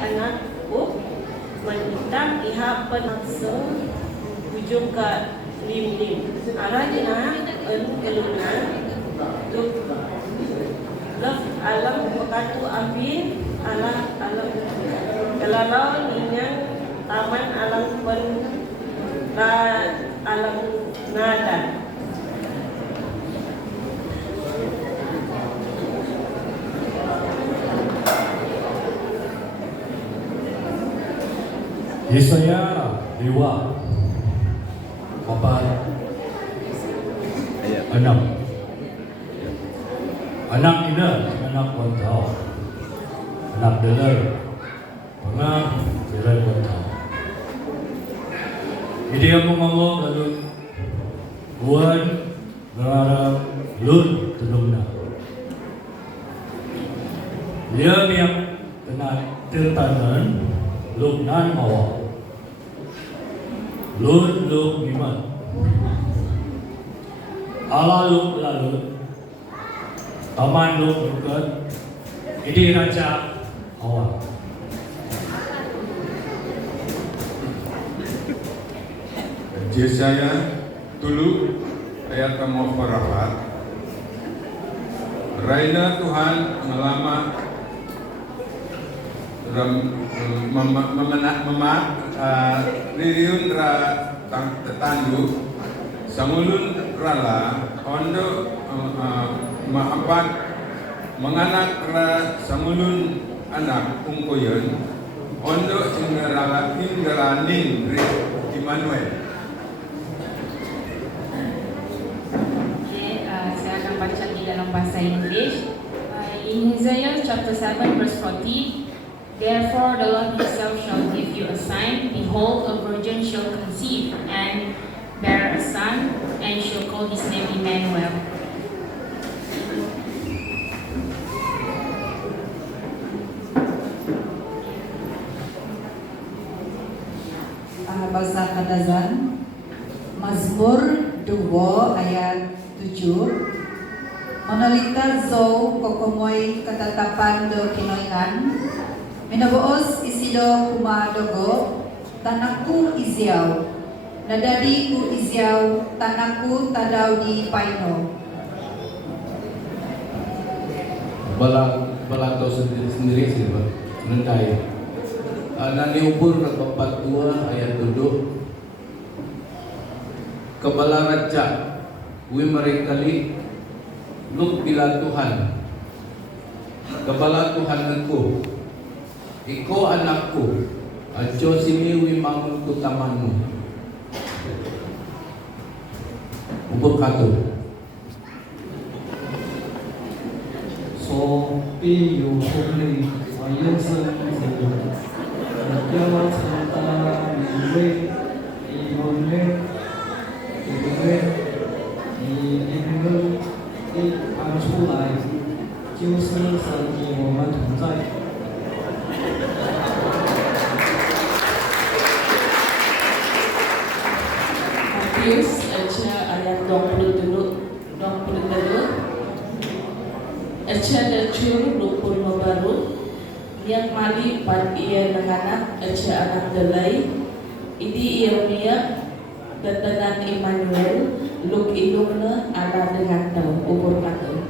anakku menitang iha penafsu ujung ke lim arajna keluna laf alam wakatu api alam kalau ninyang taman alam pen alam nada. Yesaya Dewa 4 ayat 6. Anak ina anak wantau, anak deler pengah jiran wantau. Dia mengomong lalu buan berharap lun telungna. Dia yang kena tertangan luknan awak. Lun luk iman ala luk lalu taman luk dekat ini raja awak. Yesaya tulu ayat nomor berapa? Raina Tuhan ngelama ririun ra tetandu sangulun rala ondo maapat menganak ra sangulun anak ungkoyon ondo ingerala ingeranin ri Immanuel. Saya akan baca di dalam bahasa Inggris. In Isaiah chapter 7 verse 40, therefore the Lord himself shall give you a sign, behold, a virgin shall conceive and bear a son, and shall call his name Emmanuel. Bahasa Kadazan Mazmur 2 ayat 7. Monolita zo kokomoy katatapan do kinoyan minabuos isido kumadogo tanaku iziaw nadadi ku iziaw tanaku tadaw di paino. Balato sendiri sih Pak menentai nani ubur 42 ayat 7 kepala raja wi merikali luk bila Tuhan kepala Tuhanku iko anakku ajo simiwi mangun ku tamanmu ubur katu所必有红利，我又生子，要成大名位，以蒙月，你因为一安出来，就是神与我们同在。 Matius ayat 23 Acha dacur 25 baru yang mali pat ia anak acha anak delai idi Yeremia datanan Immanuel luk ilungna ala dengan tau umur kata.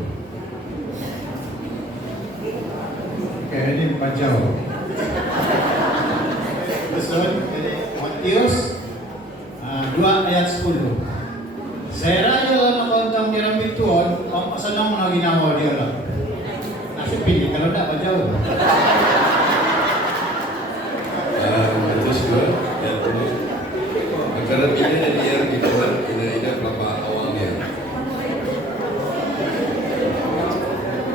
Ini Pajau. Betul, jadi Matius 2 ayat 10. Saya rasa kalau nonton dia ambil tuan, kamu senang nak ginawa dia lah. Nasib pilih kalau tak Pajau. Matius 2 ayat 10. Antara ini dia dibuat ina berapa awalnya.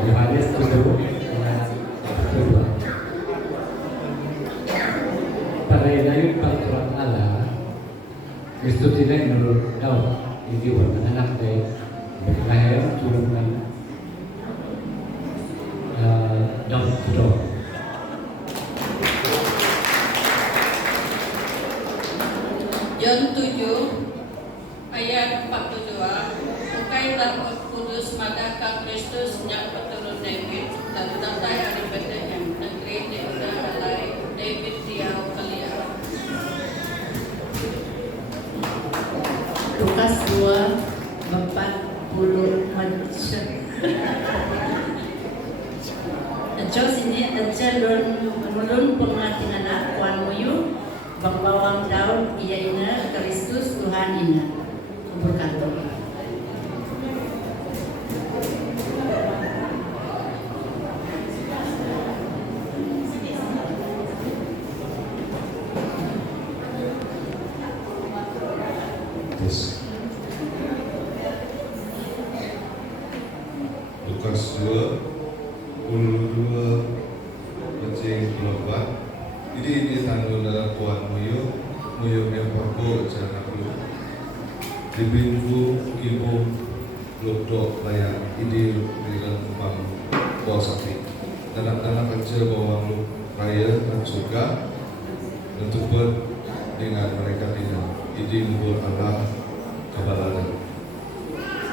Yohanes 7 Parayayut peraturan Allah Kristus tidak menurut kau ini anak dari lahir turunkan dalam doa. John 7 ayat 42 Ukailah Roh Kudus madakah Kristus yang berturun David dan tatai dari Bethlehem negeri di udara lain 240 macam. Ecos ini menurun pengertian anak kuan muyu bawang daun ia ina Kristus Tuhan ina berkata. Lukas 2 Kucing 24 Ini tanggung dalam kuat muyu yang pokok jangan lu dibingku ibu lodok layak ini dengan bang bawa sapi dalam kerja bawang raya dan surga untuk dengan mereka tidak ini mubur Allah kebalanan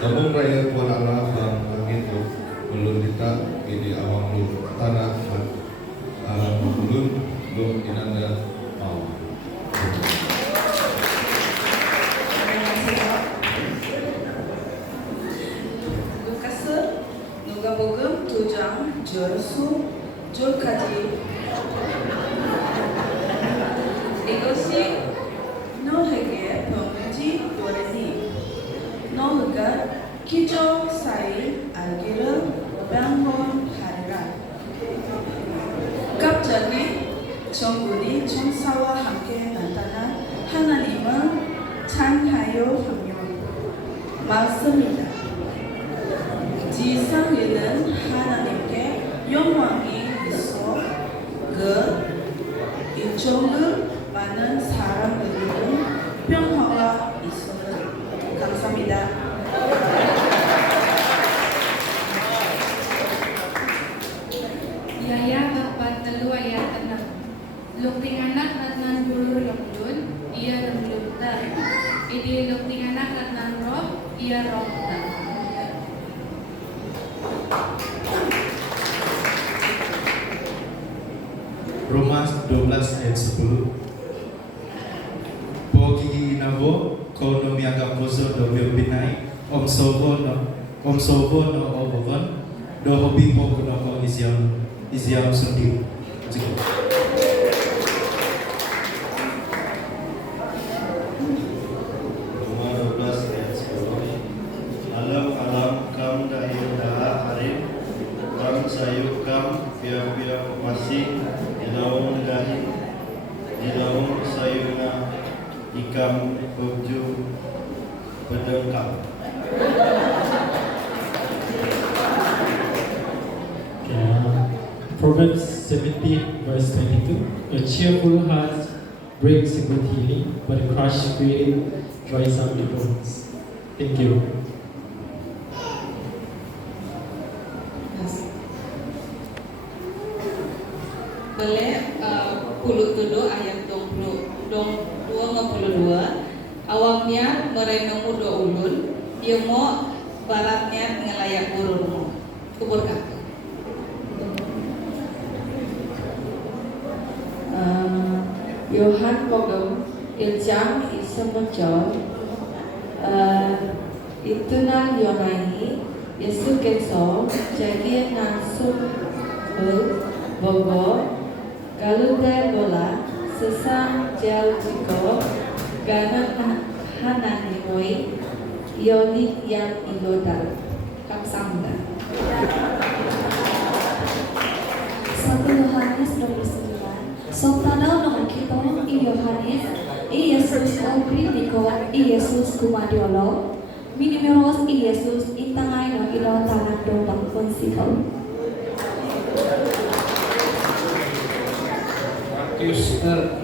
namun raya Tuhan Allah bang langit belum kita ini awang lu tanah belum inanda mau. Lukas 누가복음 2장 절까지 이것이 너에게 번지 오래니 너희가 기적 사이 알기를 명령하리라. 갑자기 정군이 천사와 함께 나타나 하나님을 찬하여 하며 말씀이다. 지상에는 하나님께 영광이 있어 그 이쪽을 많은 사람들은 평화가 있어를. 감사합니다. Yaya 43 ayat 6. Lukting anak at nan bulur lukdun, ia lumlumta. Idi lukting anak at nan roh, ia rohta. Roma 12 ayat 10. Pogi nabo kono miagam muso do pinai om sobo no obovon do hobi po no ko isiam sendiri. Roma 12 ayat 10 Alam kam dahil dah arif kam sayuk kam pia masih dilaung negahi dilaung sayuna ikam berju berdengkam. Proverbs 17 verse 22. A cheerful heart brings good healing, but a crushed spirit dries up the bones. Thank you. Boleh 27 ayat 22 awamnya merenung do ulun dia mau baratnya ngelayak burungmu kuburkan 요한복음 1장 21절 이튿날 요나이 예수께서 자기의 난송을 보고 갈릴레보라 세상 제일 크고 가는 하나님의 영이로다. 감사합니다. 1 Yohanes 29. Somtanaw ng kita i Yohanes, i Jesus Obridiko, i Jesus Kumadiolo, Minimiros i Jesus itangay ng ilo tangan do bangkonsikaw. Matius 2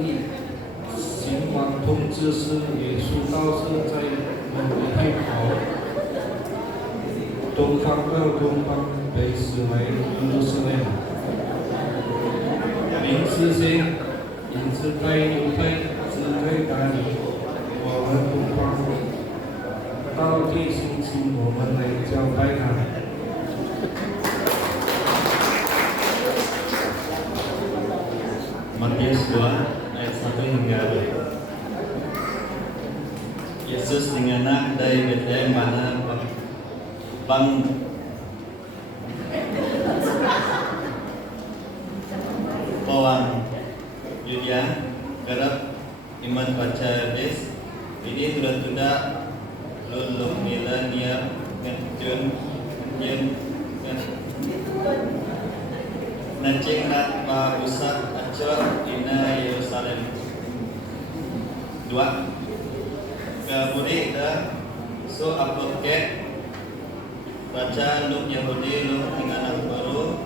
行往通知是耶稣道是在门里太跑，东方到东方，北是为耶路撒冷。民之心，引之在犹太，之在哪里？我们东方到地星期，我们来交代他。Matius 2 ayat 1 hingga 2. Yesus dengan anak dari Bethlehem mana bang Pawang Yudya kerap iman baca des ini sudah lulung nila niat ngejun yen nacing rat pa pusat aco ina Yerusalem dua kemudian dah so apoket baca luk Yahudi luk dengan anak baru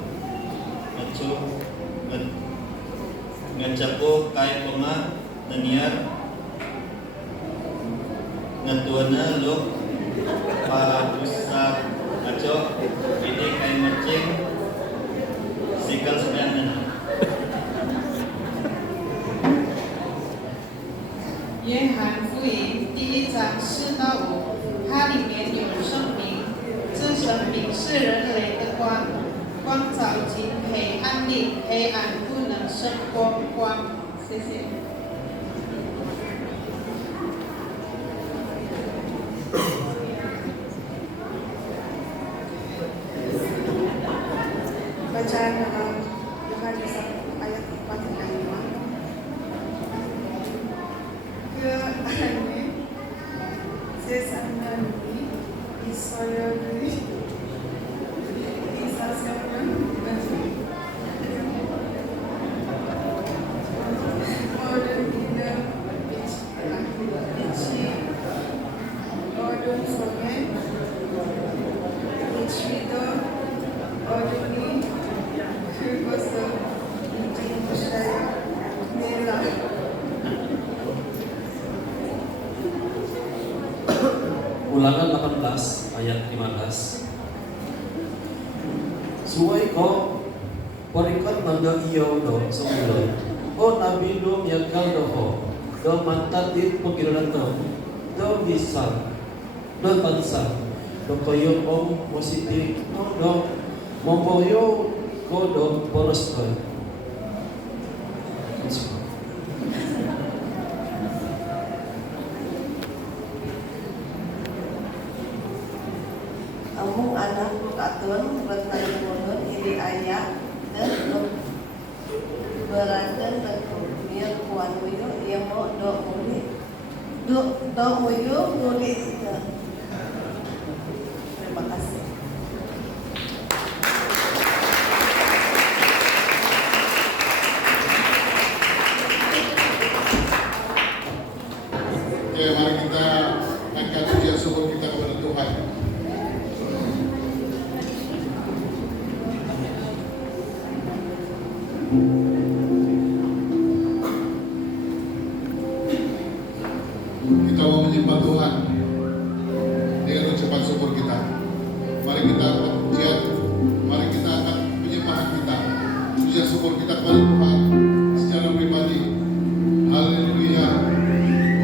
ngecuk ngecapu kai pema naniar ngetuana luk para pusat aco ini kai macing sikal sebenarnya约翰福音第1章4到5，它里面有圣名，这神明是人类的光，光照进黑暗里，黑暗不能胜过光。谢谢。Bacaan dalam Yohanes 1 ayat 4 dan 5. Ke aneh sesandan di saya dari disaskan Modern dinner Modern Soviet Ichito Ordini Kyrgyzstan Saya Nela Ulangan 18 ayat 15. Suway ko parikat nanda iyo do sumulay. O nabi do miyagkal do ho. Do mantatit pagkiralan do bisa. Do bansa. Do kayo om musiti. Do momboyo ko do poros ko. Among anak katon bertanya mohon iri ayah dan beratan dan biar kuat muyo ia mau dok muyo murid. Terima kasih. Oke, mari kita angkat pujian syukur kita kepada Tuhan. Kita mau menyembah Tuhan dengan ucapan syukur kita. Mari kita angkat pujian, mari kita angkat penyembahan kita, pujian syukur kita kepada Tuhan secara pribadi. Haleluya.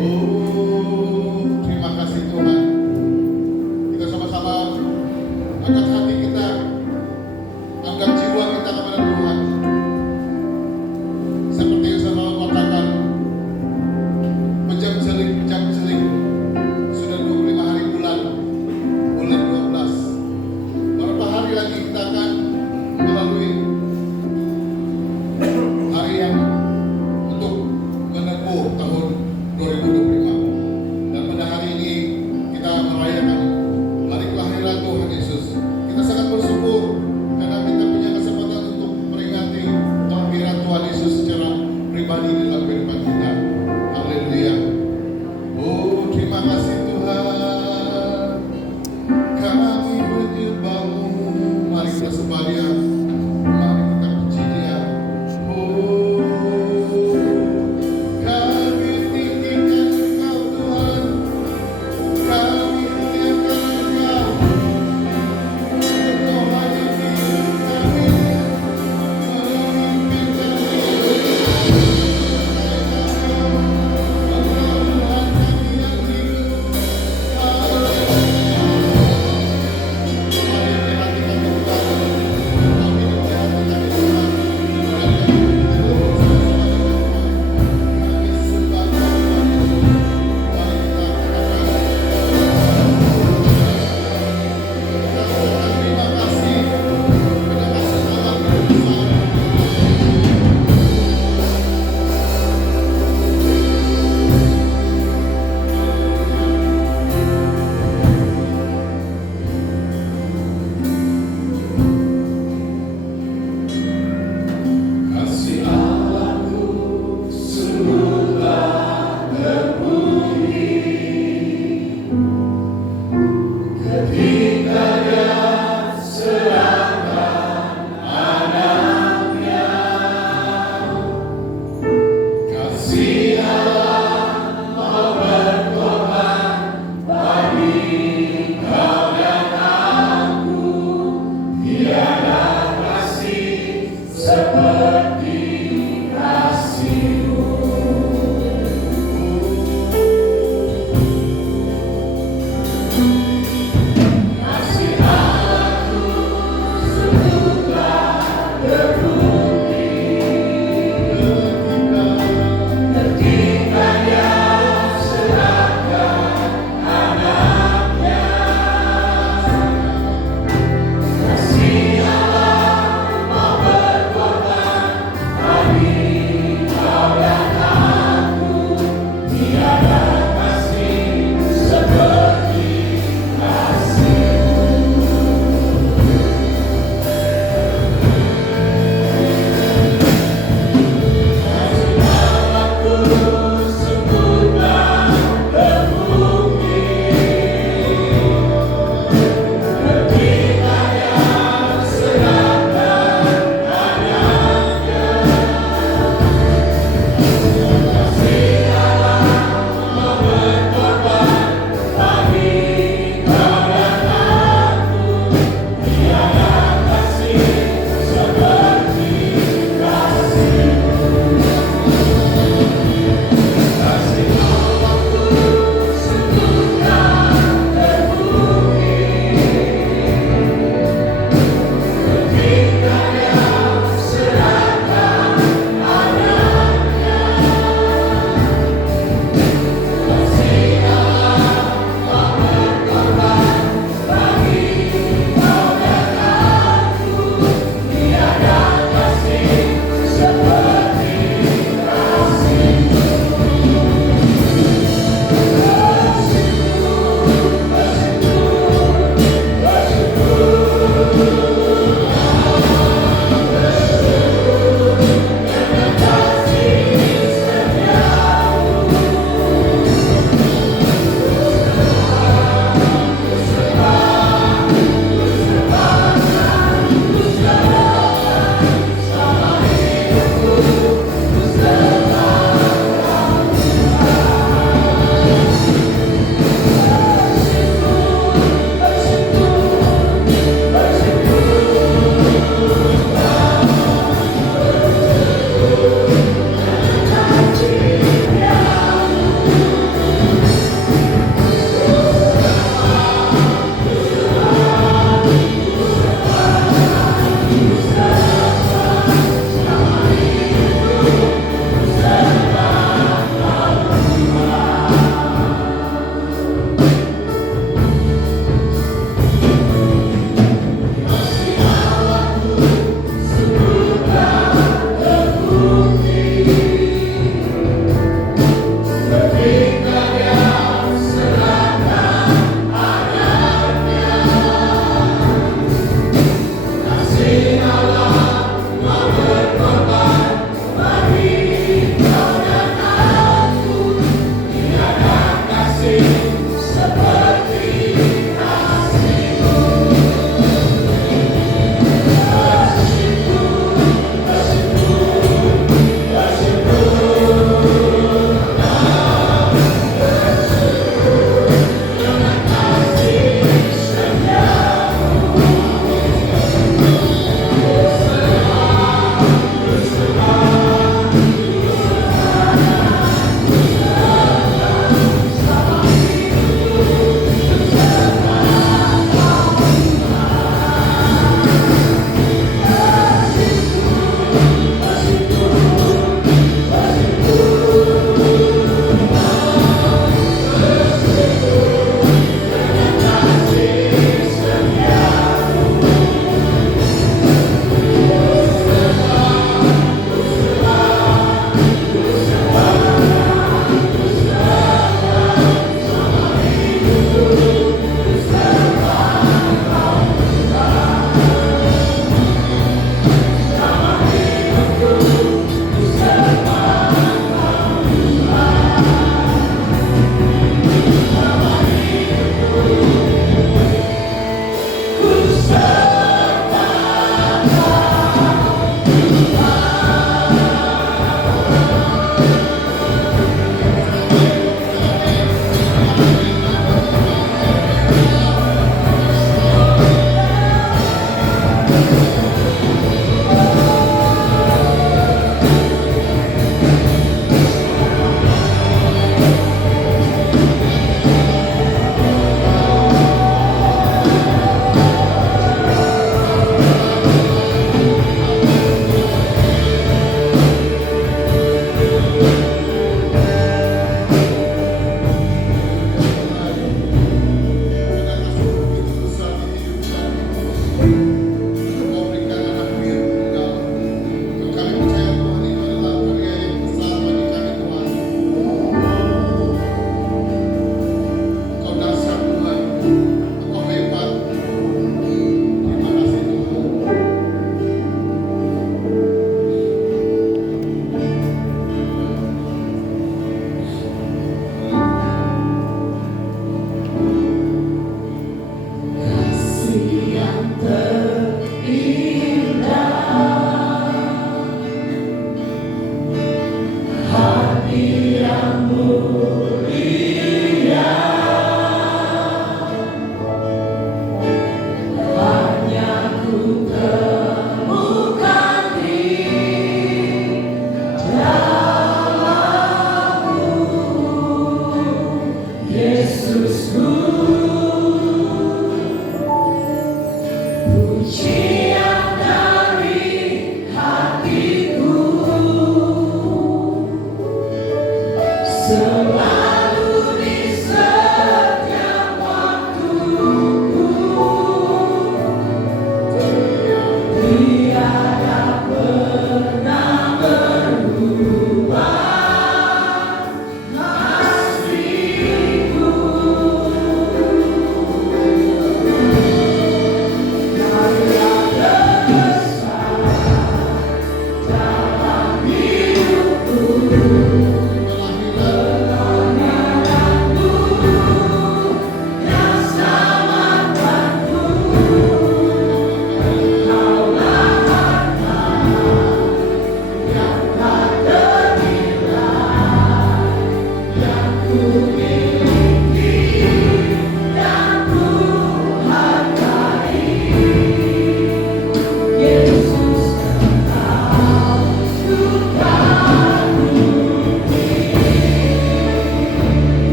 Oh, terima kasih Tuhan. Kita sama-sama angkat hati kita, angkat jiwa kita kepada Tuhan. Seperti yang saya katakan, pejam seling sudah 25 hari bulan 12. Berapa hari lagi kita akan melalui hari yang untuk menempuh tahun 2025. Dan pada hari ini kita merayakan hari kelahiran Tuhan Yesus. Kita sangat bersyukur karena kita punya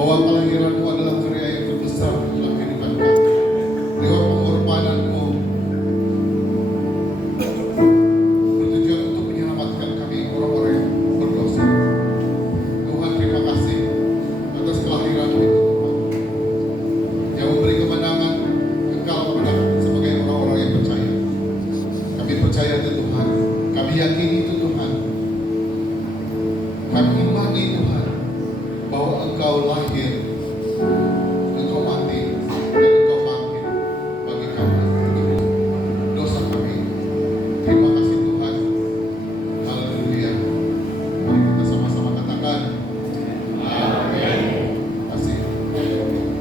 bahwa kelahiranmu adalah karya yang terbesar dalam kehidupan kami. Lewat pengorbananmu bertujuan untuk menyelamatkan kami orang-orang yang berdosa. Tuhan, terima kasih atas kelahiranmu itu, Tuhan, yang memberi kemenangan Engkau kepada kami sebagai orang-orang yang percaya. Kami percaya itu Tuhan, kami yakini itu Tuhan, kami imani Tuhan bahwa Engkau lahir, Engkau mati, dan Engkau bangkit bagi kami dosa kami. Terima kasih Tuhan. Haleluya. Mari kita sama-sama katakan amin. Terima kasih.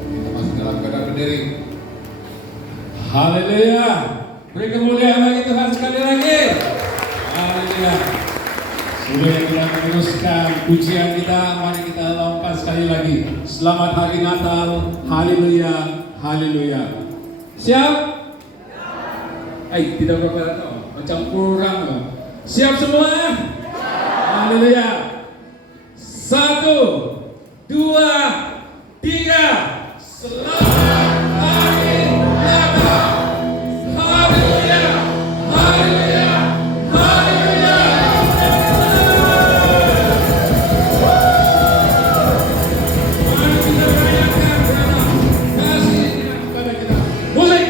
Kita masih dalam keadaan berdiri. Haleluya. Beri kemuliaan bagi Tuhan sekali lagi. Haleluya. Sebelum kita meneruskan pujian kita, mari kita lompat sekali lagi. Selamat hari Natal. Haleluya. Haleluya. Siap? Tidak berapa macam kurang. Siap semua? Haleluya. 1, 2, 3. Selamat hari Natal. Haleluya. Haleluya. Haleluya. Mari kita rayakan kasihnya kepada kita. Musik.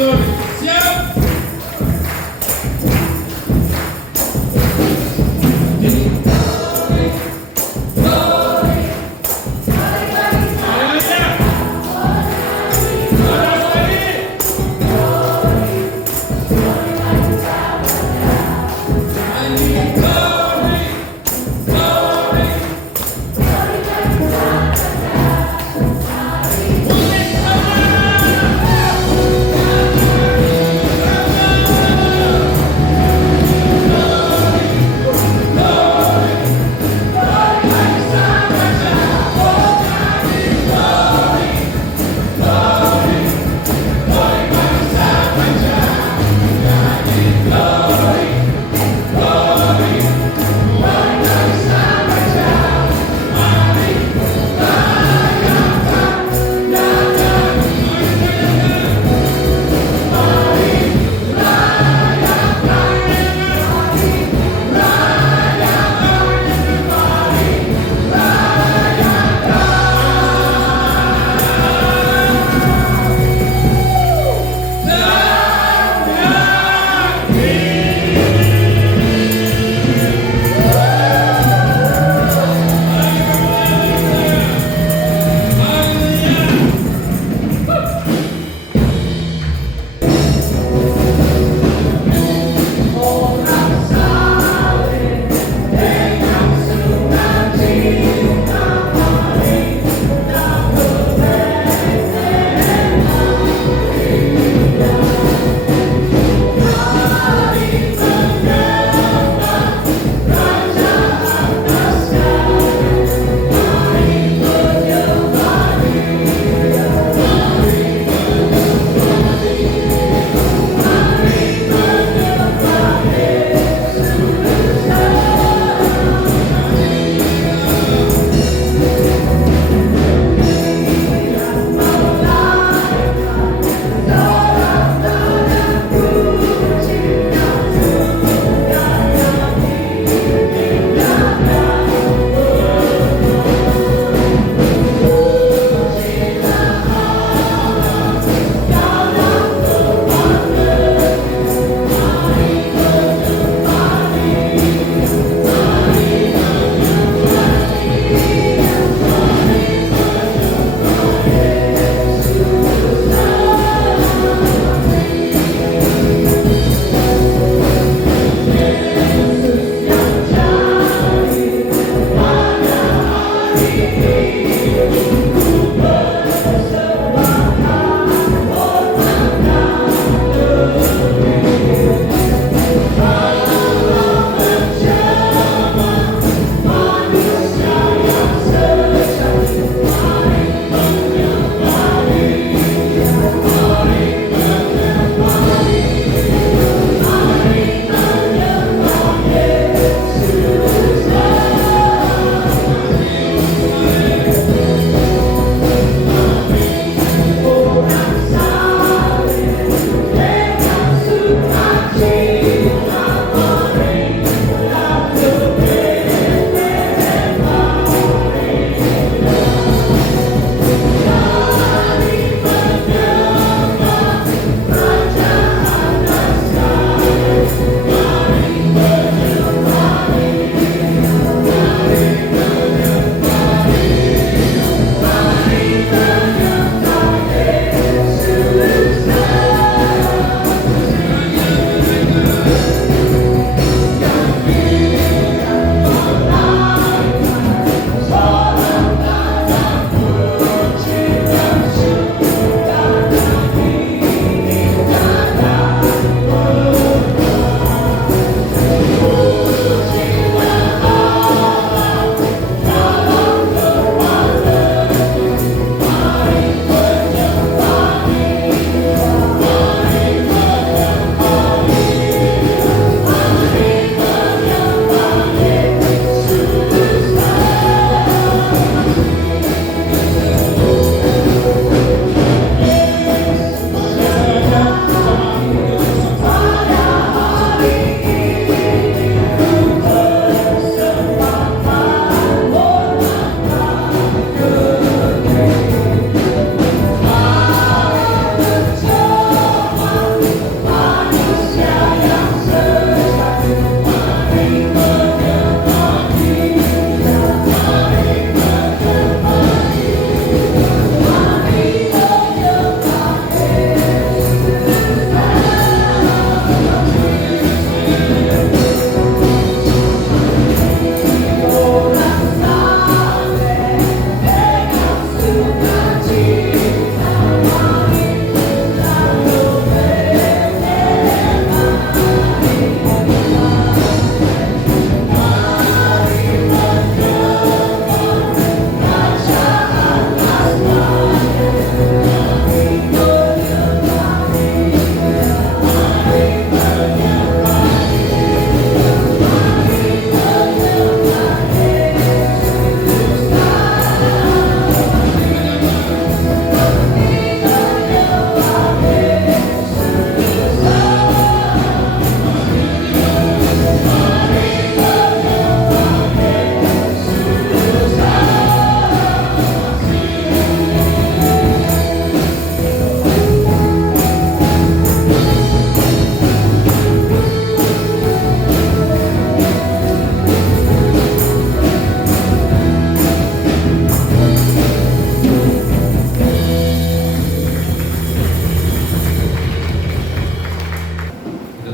mundur. Siap. Glory,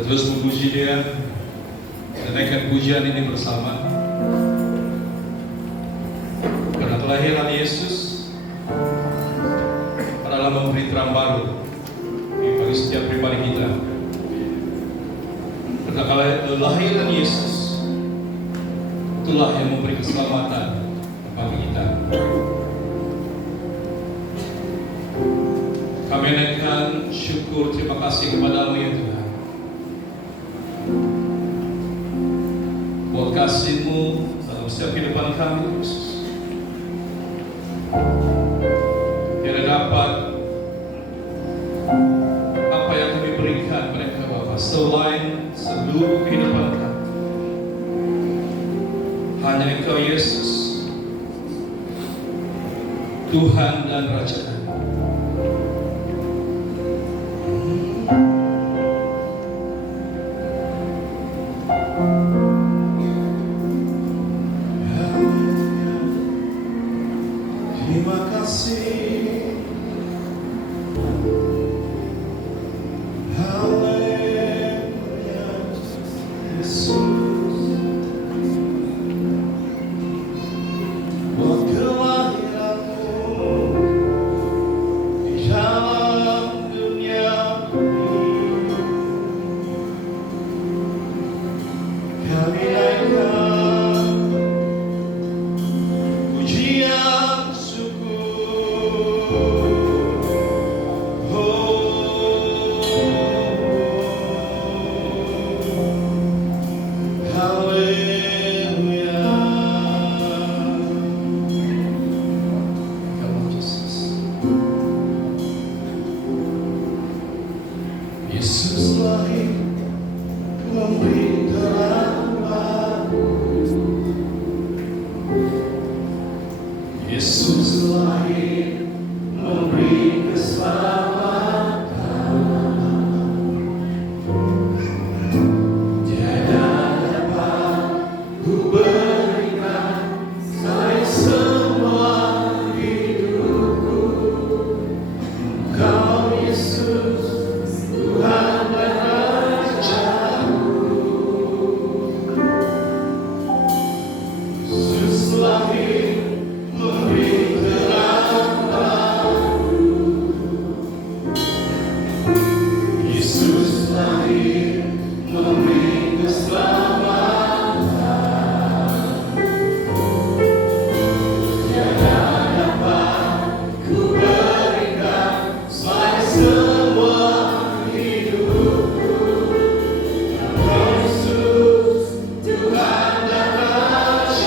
terus memuji Dia dan naikkan pujian ini bersama. Karena kelahiran Yesus adalah memberi terang baru bagi setiap pribadi kita. Karena kelahiran Yesus itulah yang memberi keselamatan bagi kita. Kami naikkan syukur terima kasih kepada-Mu ya Tuhan. Buat kasih-Mu dalam setiap kehidupan kami Yesus. Tiada dapat apa yang kami berikan pada Engkau Bapa selain seluruh kehidupan kami. Hanya Engkau Yesus, Tuhan dan Raja kami. Terima kasih. Haleluya Yesus. Buat kelahiran-Mu di dalam dunia ini, kami naikkan pujian syukur. Yesus lahir memberi terang baru. Yesus lahir memberi keselamatan. Tiada dapat ku berikan selain semua hidupku. Engkau Yesus, Tuhan dan Raja-Ku. Yesus lahir memberi terang baru. Yesus lahir memberi keselamatan. Tiada dapat ku berikan selain semua hidupku. Engkau Yesus, Tuhan dan Raja-Ku.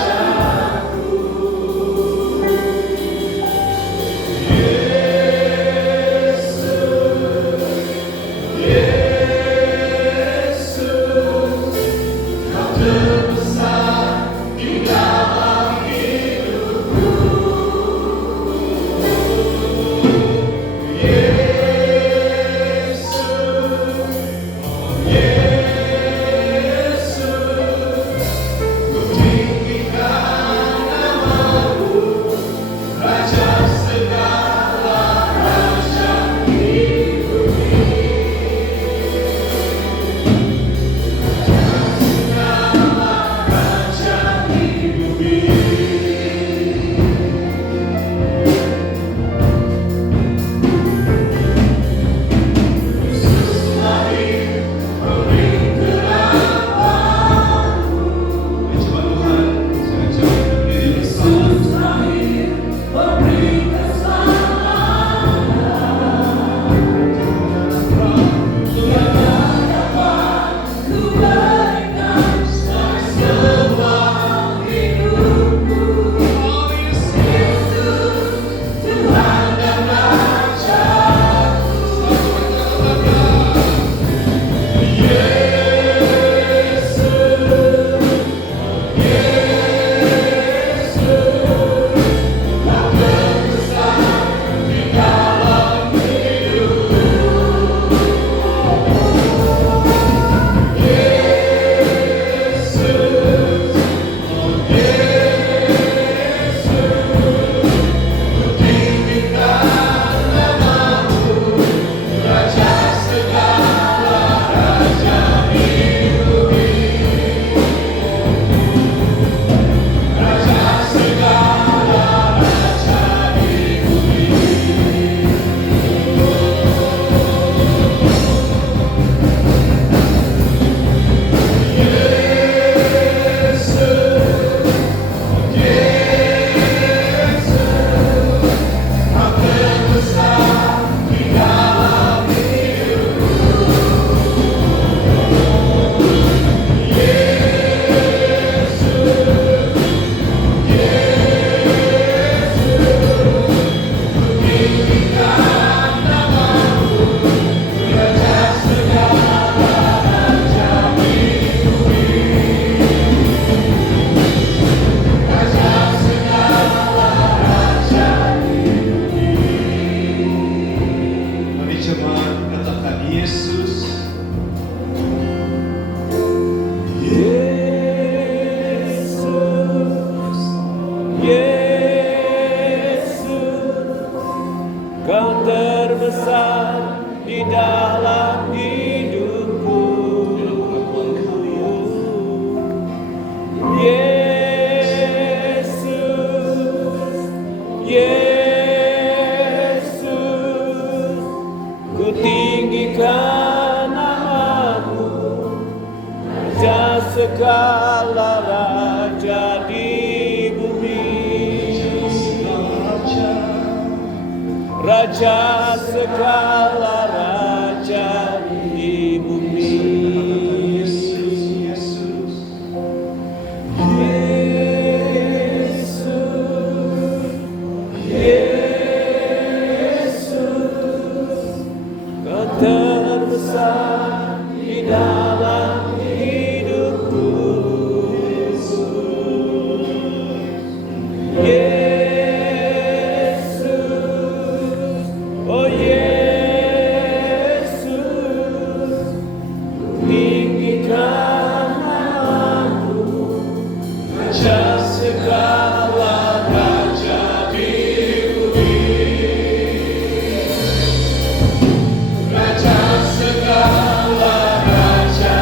Yesus, Yesus. Yesus. Kau terbesar di dalam hidupku. Yesus, Yesus, ku tinggikan namamu, Raja segala raja di bumi. Raja segala raja di bumi. Yesus, Yesus, Yesus, Kau terbesar di dalam hidupku. Oh Yesus, tinggikan namamu, Raja segala raja di bumi. Raja segala raja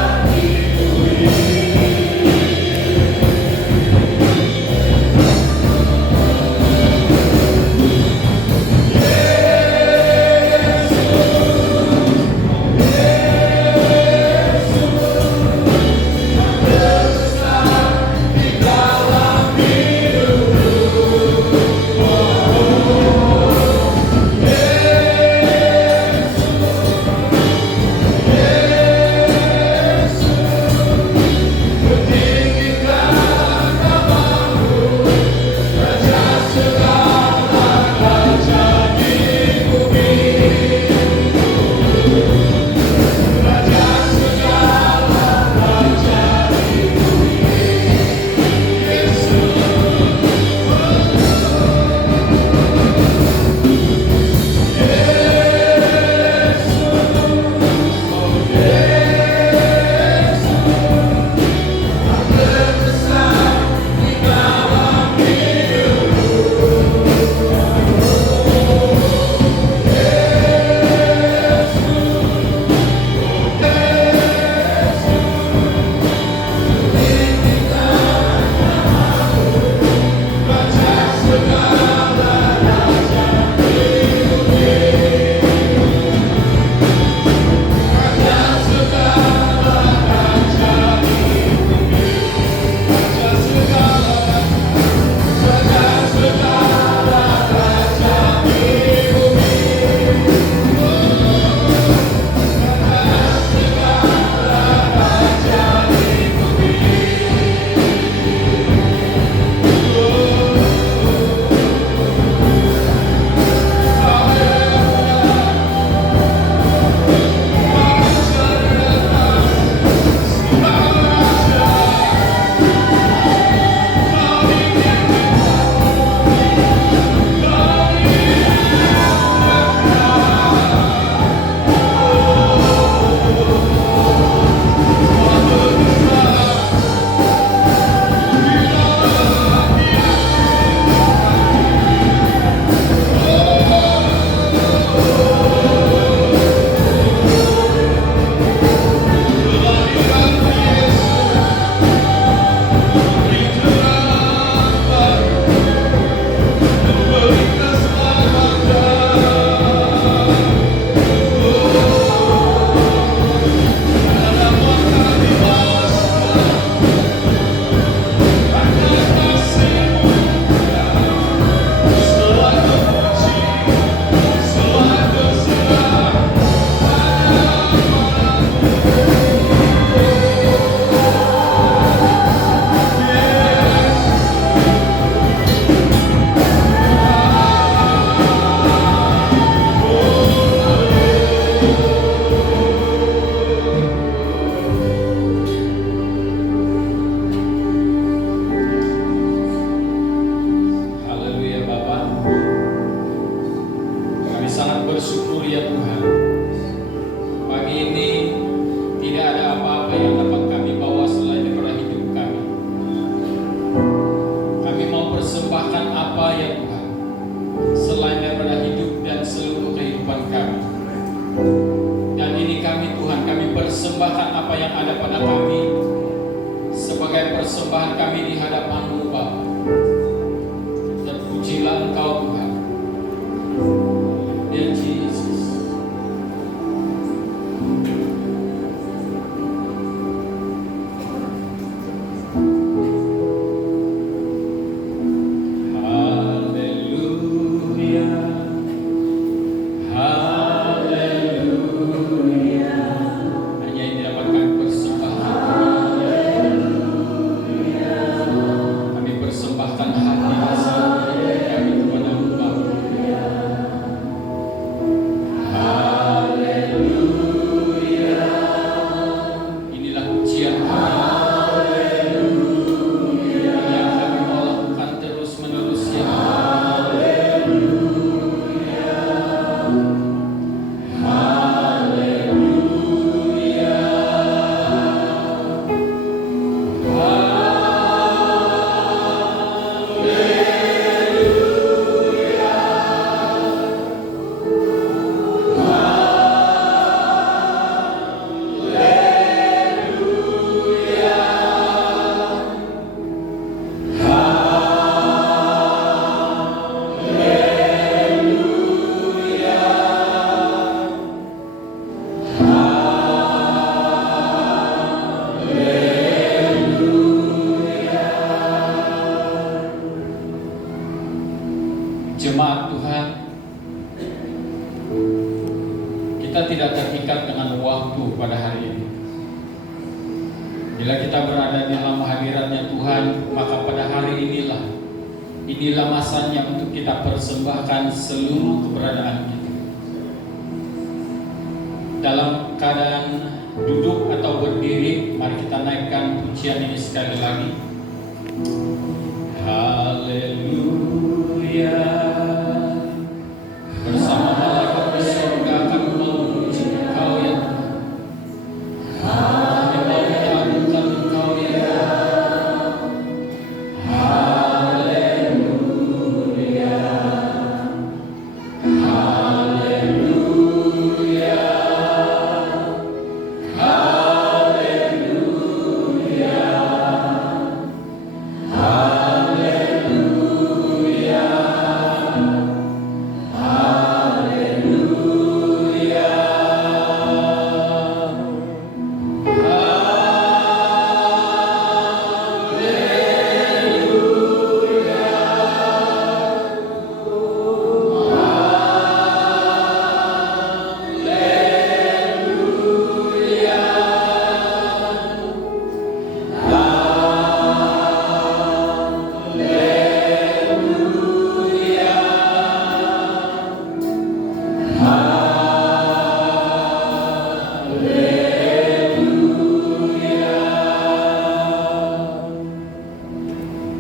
persembahan kami di hadapan-Mu Bapa. Terpujilah Engkau Tuhan. Ya Jesus. Jemaat Tuhan, kita tidak terikat dengan waktu pada hari ini. Bila kita berada di dalam hadiratnya Tuhan, maka pada hari inilah masanya untuk kita persembahkan seluruh keberadaan kita. Dalam keadaan duduk atau berdiri, mari kita naikkan pujian ini sekali lagi. Haleluya. Bersama malaikat di surga kami memuji Engkau ya Tuhan. Kami mengagungkan Engkau ya Tuhan. Haleluya. Haleluya. Haleluya.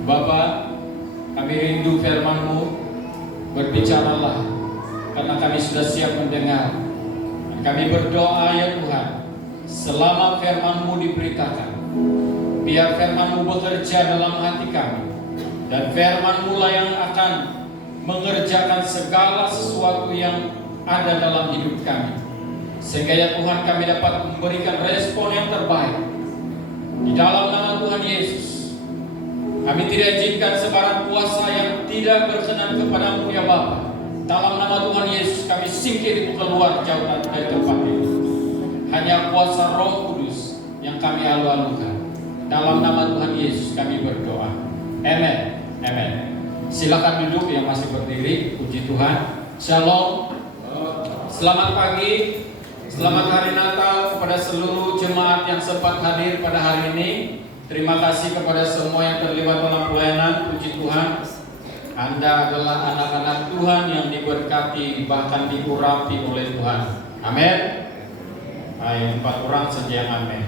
Bapa, kami rindu firman-Mu, berbicaralah, karena kami sudah siap mendengar. Dan kami berdoa ya Tuhan, selama firman-Mu diberitakan, biar firman-Mu bekerja dalam hati kami, dan firman-Mu lah yang akan mengerjakan segala sesuatu yang ada dalam hidup kami, sehingga ya Tuhan kami dapat memberikan respon yang terbaik. Di dalam nama Tuhan Yesus, kami tidak izinkan sebarang kuasa yang tidak berkenan kepadamu ya Bapa. Dalam nama Tuhan Yesus kami singkir itu keluar jauh dari tempat ini. Hanya kuasa Roh Kudus yang kami alu-alukan. Dalam nama Tuhan Yesus kami berdoa. Amen. Amen. Silakan duduk yang masih berdiri. Puji Tuhan. Shalom. Selamat pagi. Selamat hari Natal kepada seluruh jemaat yang sempat hadir pada hari ini. Terima kasih kepada semua yang terlibat dalam pelayanan. Puji Tuhan, Anda adalah anak-anak Tuhan yang diberkati, bahkan diurapi oleh Tuhan. Amin. Ayo, 4 orang saja yang amin.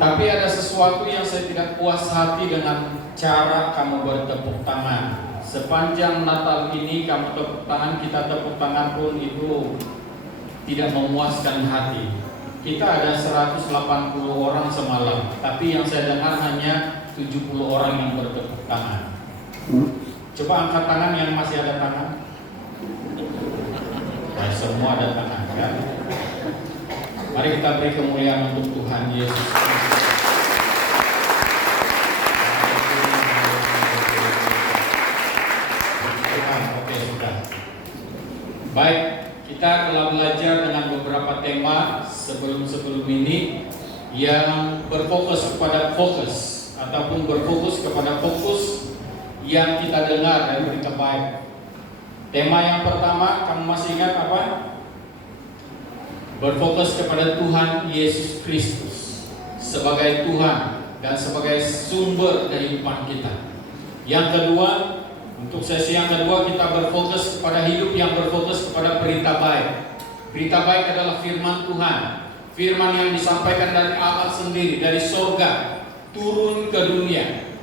Tapi ada sesuatu yang saya tidak puas hati dengan cara kamu bertepuk tangan. Sepanjang Natal ini kamu tepuk tangan, kita tepuk tangan pun itu tidak memuaskan hati. Kita ada 180 orang semalam, tapi yang saya dengar hanya 70 orang yang bertepuk tangan. Coba angkat tangan yang masih ada tangan. Nah, semua ada tangan kan? Mari kita beri kemuliaan untuk Tuhan Yesus. Baik, kita telah belajar dengan beberapa tema sebelum ini yang berfokus kepada fokus ataupun berfokus kepada fokus yang kita dengar dari berita baik. Tema yang pertama, kamu masih ingat apa? Berfokus kepada Tuhan Yesus Kristus sebagai Tuhan dan sebagai sumber kehidupan kita. Yang kedua, untuk sesi yang kedua kita berfokus kepada hidup yang berfokus kepada berita baik. Berita baik adalah firman Tuhan, firman yang disampaikan dari Allah sendiri, dari sorga turun ke dunia.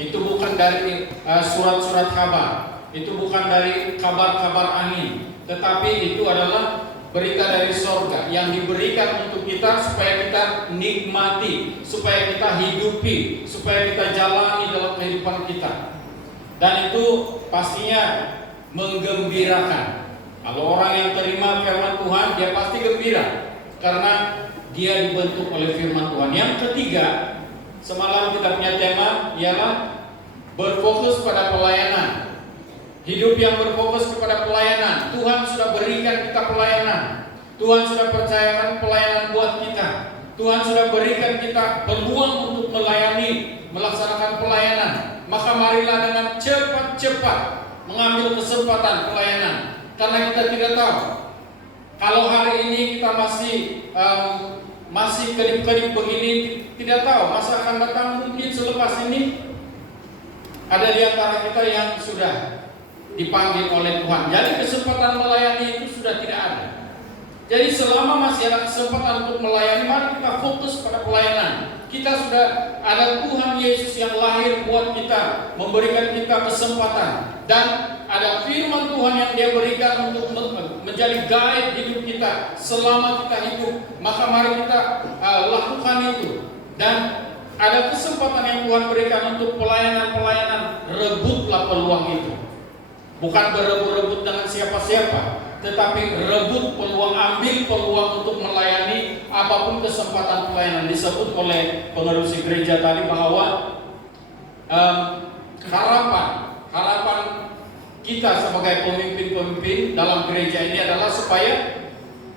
Itu bukan dari surat-surat kabar, itu bukan dari kabar-kabar angin, tetapi itu adalah berita dari sorga yang diberikan untuk kita supaya kita nikmati, supaya kita hidupi, supaya kita jalani dalam kehidupan kita. Dan itu pastinya menggembirakan. Kalau orang yang terima firman Tuhan, dia pasti gembira karena dia dibentuk oleh firman Tuhan. Yang ketiga, semalam kita punya tema ialah berfokus pada pelayanan. Hidup yang berfokus kepada pelayanan. Tuhan sudah berikan kita pelayanan. Tuhan sudah percayakan pelayanan buat kita. Tuhan sudah berikan kita peluang untuk melayani, melaksanakan pelayanan. Maka marilah dengan cepat-cepat mengambil kesempatan pelayanan. Karena kita tidak tahu kalau hari ini kita masih kedip-kedip begini, tidak tahu masa akan datang mungkin selepas ini ada di antara kita yang sudah dipanggil oleh Tuhan. Jadi kesempatan melayani itu sudah tidak ada. Jadi selama masih ada kesempatan untuk melayani, mari kita fokus pada pelayanan. Kita sudah ada Tuhan Yesus yang lahir buat kita, memberikan kita kesempatan, dan ada firman Tuhan yang Dia berikan untuk menjadi guide hidup kita selama kita hidup. Maka mari kita lakukan itu. Dan ada kesempatan yang Tuhan berikan untuk pelayanan-pelayanan, rebutlah peluang itu. Bukan berebut-rebut dengan siapa-siapa, tetapi rebut peluang, ambil peluang untuk melayani apapun kesempatan pelayanan. Disebut oleh pengerusi gereja tadi bahwa harapan kita sebagai pemimpin-pemimpin dalam gereja ini adalah supaya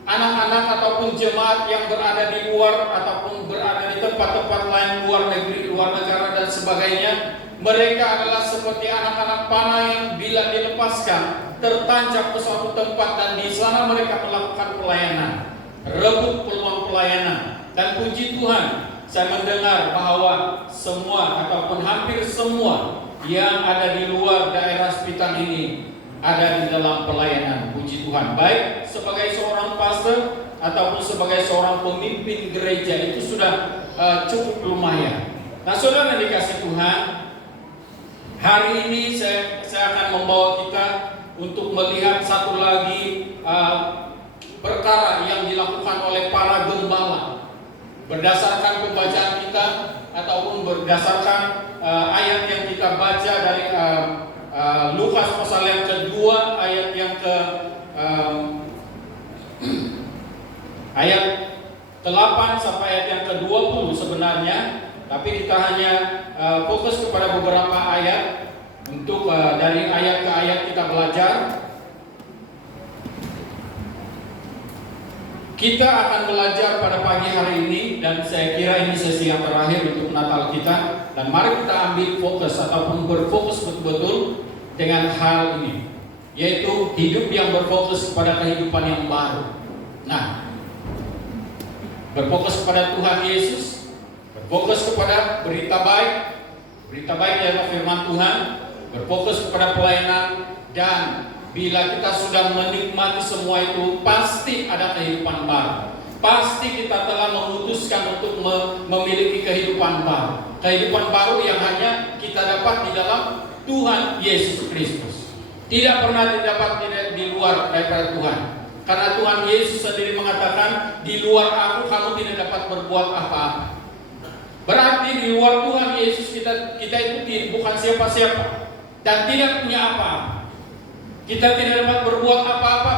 anak-anak ataupun jemaat yang berada di luar ataupun berada di tempat-tempat lain, luar negeri, luar negara dan sebagainya, mereka adalah seperti anak-anak panah yang bila dilepaskan tertancap ke suatu tempat dan di sana mereka melakukan pelayanan, rebut peluang pelayanan. Dan puji Tuhan, saya mendengar bahwa semua ataupun hampir semua yang ada di luar daerah Spitan ini ada di dalam pelayanan. Puji Tuhan, baik sebagai seorang pastor ataupun sebagai seorang pemimpin gereja itu sudah cukup lumayan. Nah, saudara dikasih Tuhan, hari ini saya akan membawa kita untuk melihat satu lagi perkara yang dilakukan oleh para gembala. Berdasarkan pembacaan kita ataupun berdasarkan ayat yang kita baca dari Lukas pasal yang kedua ayat yang ke ayat 8 sampai ayat yang ke-20 sebenarnya, tapi kita hanya fokus kepada beberapa ayat untuk dari ayat ke ayat kita belajar. Kita akan belajar pada pagi hari ini dan saya kira ini sesi yang terakhir untuk Natal kita, dan mari kita ambil fokus ataupun berfokus betul-betul dengan hal ini, yaitu hidup yang berfokus kepada kehidupan yang baru. Nah, berfokus kepada Tuhan Yesus, berfokus kepada berita baik. Berita baik adalah firman Tuhan, berfokus kepada pelayanan, dan bila kita sudah menikmati semua itu, pasti ada kehidupan baru. Pasti kita telah memutuskan untuk memiliki kehidupan baru. Kehidupan baru yang hanya kita dapat di dalam Tuhan Yesus Kristus. Tidak pernah didapat di luar daripada Tuhan. Karena Tuhan Yesus sendiri mengatakan, di luar aku kamu tidak dapat berbuat apa-apa. Berarti di luar Tuhan Yesus kita itu bukan siapa-siapa dan tidak punya apa-apa. Kita tidak dapat berbuat apa-apa.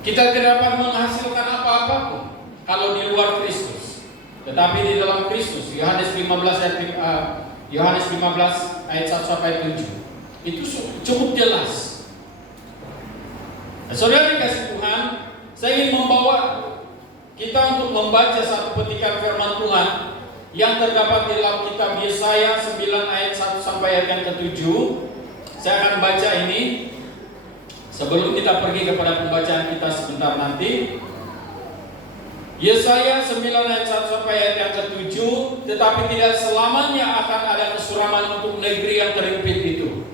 Kita tidak dapat menghasilkan apa-apa kalau di luar Kristus. Tetapi di dalam Kristus, Yohanes 15 ayat 1 sampai 7. Itu cukup jelas. Nah, saudara dikasih Tuhan, saya ingin membawa kita untuk membaca satu petikan firman Tuhan yang terdapat di dalam kitab Yesaya 9 ayat 1 sampai ayat yang ke-7. Saya akan baca ini sebelum kita pergi kepada pembacaan kita sebentar nanti. Yesaya 9 ayat 1 sampai ayat yang ke-7, tetapi tidak selamanya akan ada kesuraman untuk negeri yang terimpit itu.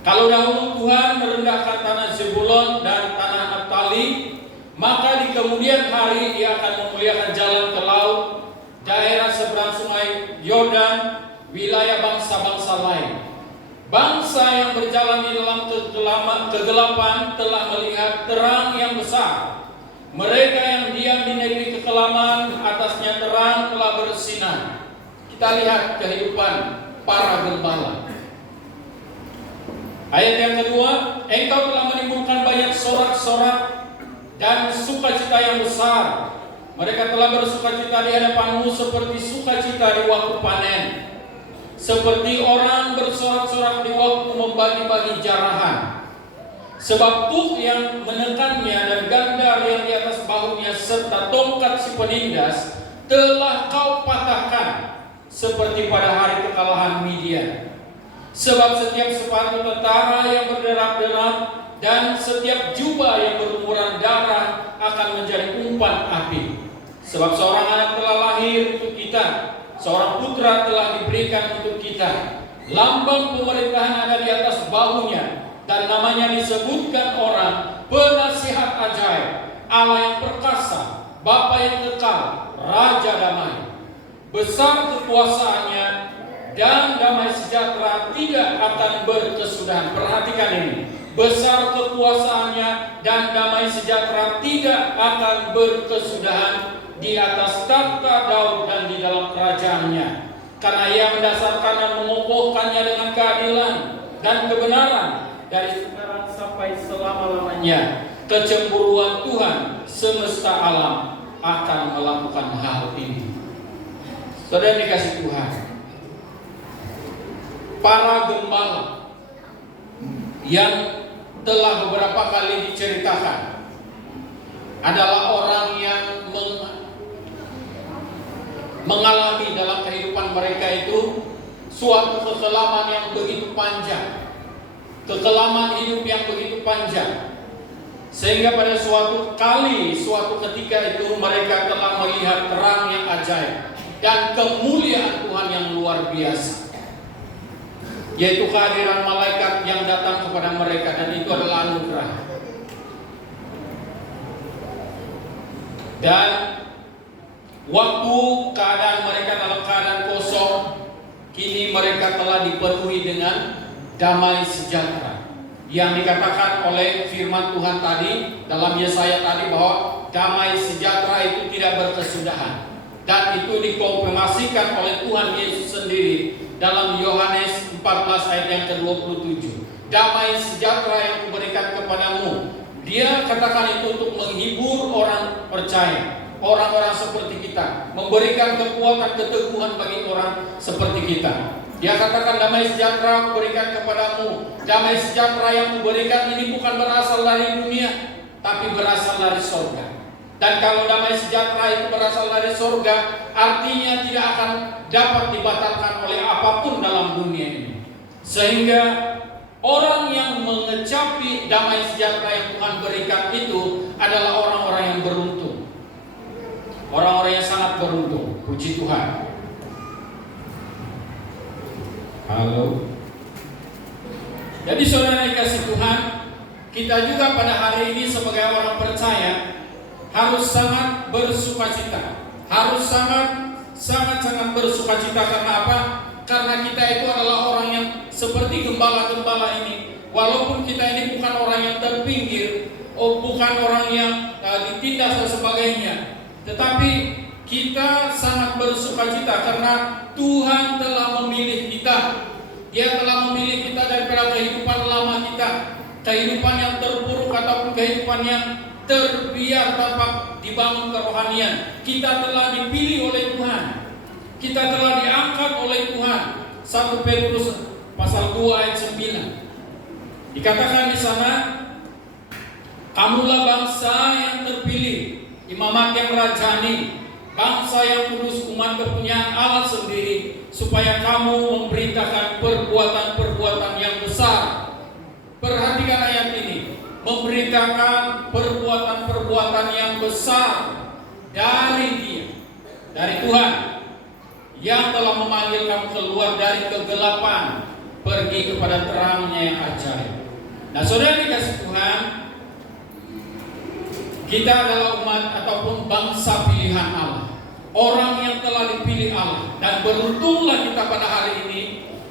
Kalau dahulu Tuhan merendahkan tanah Zebulon dan tanah Naftali, maka di kemudian hari Dia akan memuliakan jalan ke laut, daerah seberang sungai Yordan, wilayah bangsa-bangsa lain. Bangsa yang berjalan di dalam kegelapan telah melihat terang yang besar. Mereka yang diam di negeri kekelaman, atasnya terang telah bersinar. Kita lihat kehidupan para gembala. Ayat yang kedua, engkau telah menimbulkan banyak sorak-sorak dan sukacita yang besar. Mereka telah bersukacita di hadapanmu seperti sukacita di waktu panen, seperti orang bersorak-sorak di waktu membagi-bagi jarahan. Sebab tuk yang menekannya dan gandar yang di atas bahunya serta tongkat si penindas telah kau patahkan seperti pada hari kekalahan Midian. Sebab setiap sepatu tentara yang berderap-derap dan setiap jubah yang berlumuran darah akan menjadi umpan api. Sebab seorang anak telah lahir untuk kita, seorang putra telah diberikan untuk kita. Lambang pemerintahan ada di atas bahunya, dan namanya disebutkan orang penasihat ajaib, Allah yang perkasa, Bapa yang kekal, Raja damai. Besar kekuasaannya dan damai sejahtera tidak akan berkesudahan. Perhatikan ini. Besar kekuasaannya dan damai sejahtera tidak akan berkesudahan di atas takhta Daud dan di dalam kerajaannya. Karena Ia mendasarkan dan mengokohkannya dengan keadilan dan kebenaran dari sekarang sampai selama-lamanya. Kecemburuan Tuhan semesta alam akan melakukan hal ini. Saudara dikasih Tuhan, para gembala yang telah beberapa kali diceritakan adalah orang yang mengalami dalam kehidupan mereka itu suatu kekelaman yang begitu panjang, kekelaman hidup yang begitu panjang, sehingga pada suatu ketika itu mereka telah melihat terang yang ajaib dan kemuliaan Tuhan yang luar biasa, yaitu kehadiran malaikat yang datang kepada mereka, dan itu adalah anugerah. Dan waktu keadaan mereka dalam keadaan kosong, kini mereka telah dipenuhi dengan damai sejahtera. Yang dikatakan oleh firman Tuhan tadi dalam Yesaya tadi bahwa damai sejahtera itu tidak berkesudahan. Dan itu dikonfirmasikan oleh Tuhan Yesus sendiri dalam Yohanes 14 ayat yang ke-27. Damai sejahtera yang kuberikan kepadamu. Dia katakan itu untuk menghibur orang percaya, orang-orang seperti kita, memberikan kekuatan keteguhan bagi orang seperti kita. Dia katakan damai sejahtera kuberikan kepadamu. Damai sejahtera yang kuberikan ini bukan berasal dari dunia, tapi berasal dari surga. Dan kalau damai sejahtera itu berasal dari surga, artinya tidak akan dapat dibatalkan oleh apapun dalam dunia ini. Sehingga orang yang mengecapi damai sejahtera yang Tuhan berikan itu adalah orang-orang yang beruntung. Orang-orang yang sangat beruntung. Puji Tuhan. Halo. Jadi saudara dikasih Tuhan, kita juga pada hari ini sebagai orang percaya harus sangat bersukacita. Harus sangat bersukacita. Karena apa? Karena kita itu adalah orang yang seperti gembala-gembala ini. Walaupun kita ini bukan orang yang terpinggir, bukan orang yang ditindas dan sebagainya, tetapi kita sangat bersukacita karena Tuhan telah memilih kita. Dia telah memilih kita daripada kehidupan lama kita, kehidupan yang terpuruk ataupun kehidupan yang terbiar tanpa dibangun kerohanian. Kita telah dipilih oleh Tuhan. Kita telah diangkat oleh Tuhan. 1 Petrus pasal 2 ayat 9. Dikatakan di sana, Kamulah bangsa yang terpilih, imamat yang rajani, bangsa yang kudus, umat kepunyaan Allah sendiri, supaya kamu memberitakan perbuatan-perbuatan yang besar. Perhatikan ayat ini, memberitakan perbuatan-perbuatan yang besar dari Dia, dari Tuhan, yang telah memanggil kamu keluar dari kegelapan, pergi kepada terangnya yang ajaib. Nah, saudara dikasih Tuhan, kita adalah umat ataupun bangsa pilihan Allah, orang yang telah dipilih Allah, dan beruntunglah kita pada hari ini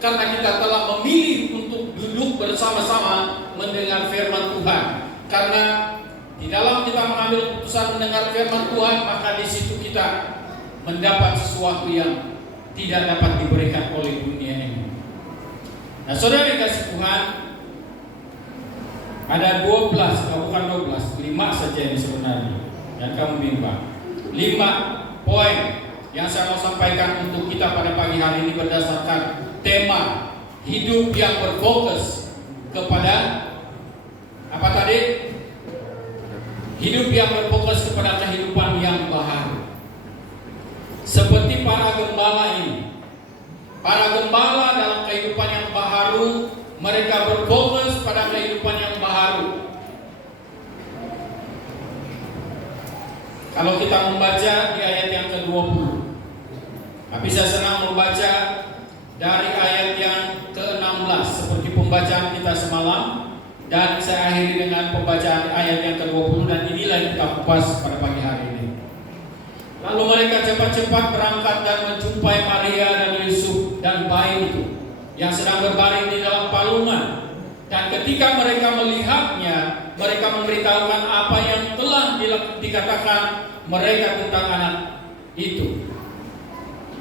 karena kita telah memilih untuk duduk bersama-sama mendengar firman Tuhan. Karena di dalam kita mengambil keputusan mendengar firman Tuhan, maka di situ kita mendapat sesuatu yang tidak dapat diberikan oleh dunia ini. Nah, saudara dikasih Tuhan, ada 12, bukan 12, 5 saja ini sebenarnya, dan kamu bimbang. 5 poin yang saya mau sampaikan untuk kita pada pagi hari ini berdasarkan tema hidup yang berfokus kepada apa tadi? Hidup yang berfokus kepada kehidupan yang baharu. Seperti para gembala ini. Para gembala dalam kehidupan yang baharu, mereka berfokus pada kehidupan yang baharu. Kalau kita membaca di ayat yang ke-20, tapi saya senang membaca dari ayat yang ke-16 seperti pembacaan kita semalam, dan saya akhiri dengan pembacaan ayat yang ke-20, dan inilah yang kita kupas pada pagi hari ini. Lalu mereka cepat-cepat berangkat dan menjumpai Maria dan Yusuf dan bayi itu yang sedang berbaring di dalam palungan. Dan ketika mereka melihatnya, mereka memberitahukan apa yang telah dikatakan mereka tentang anak itu.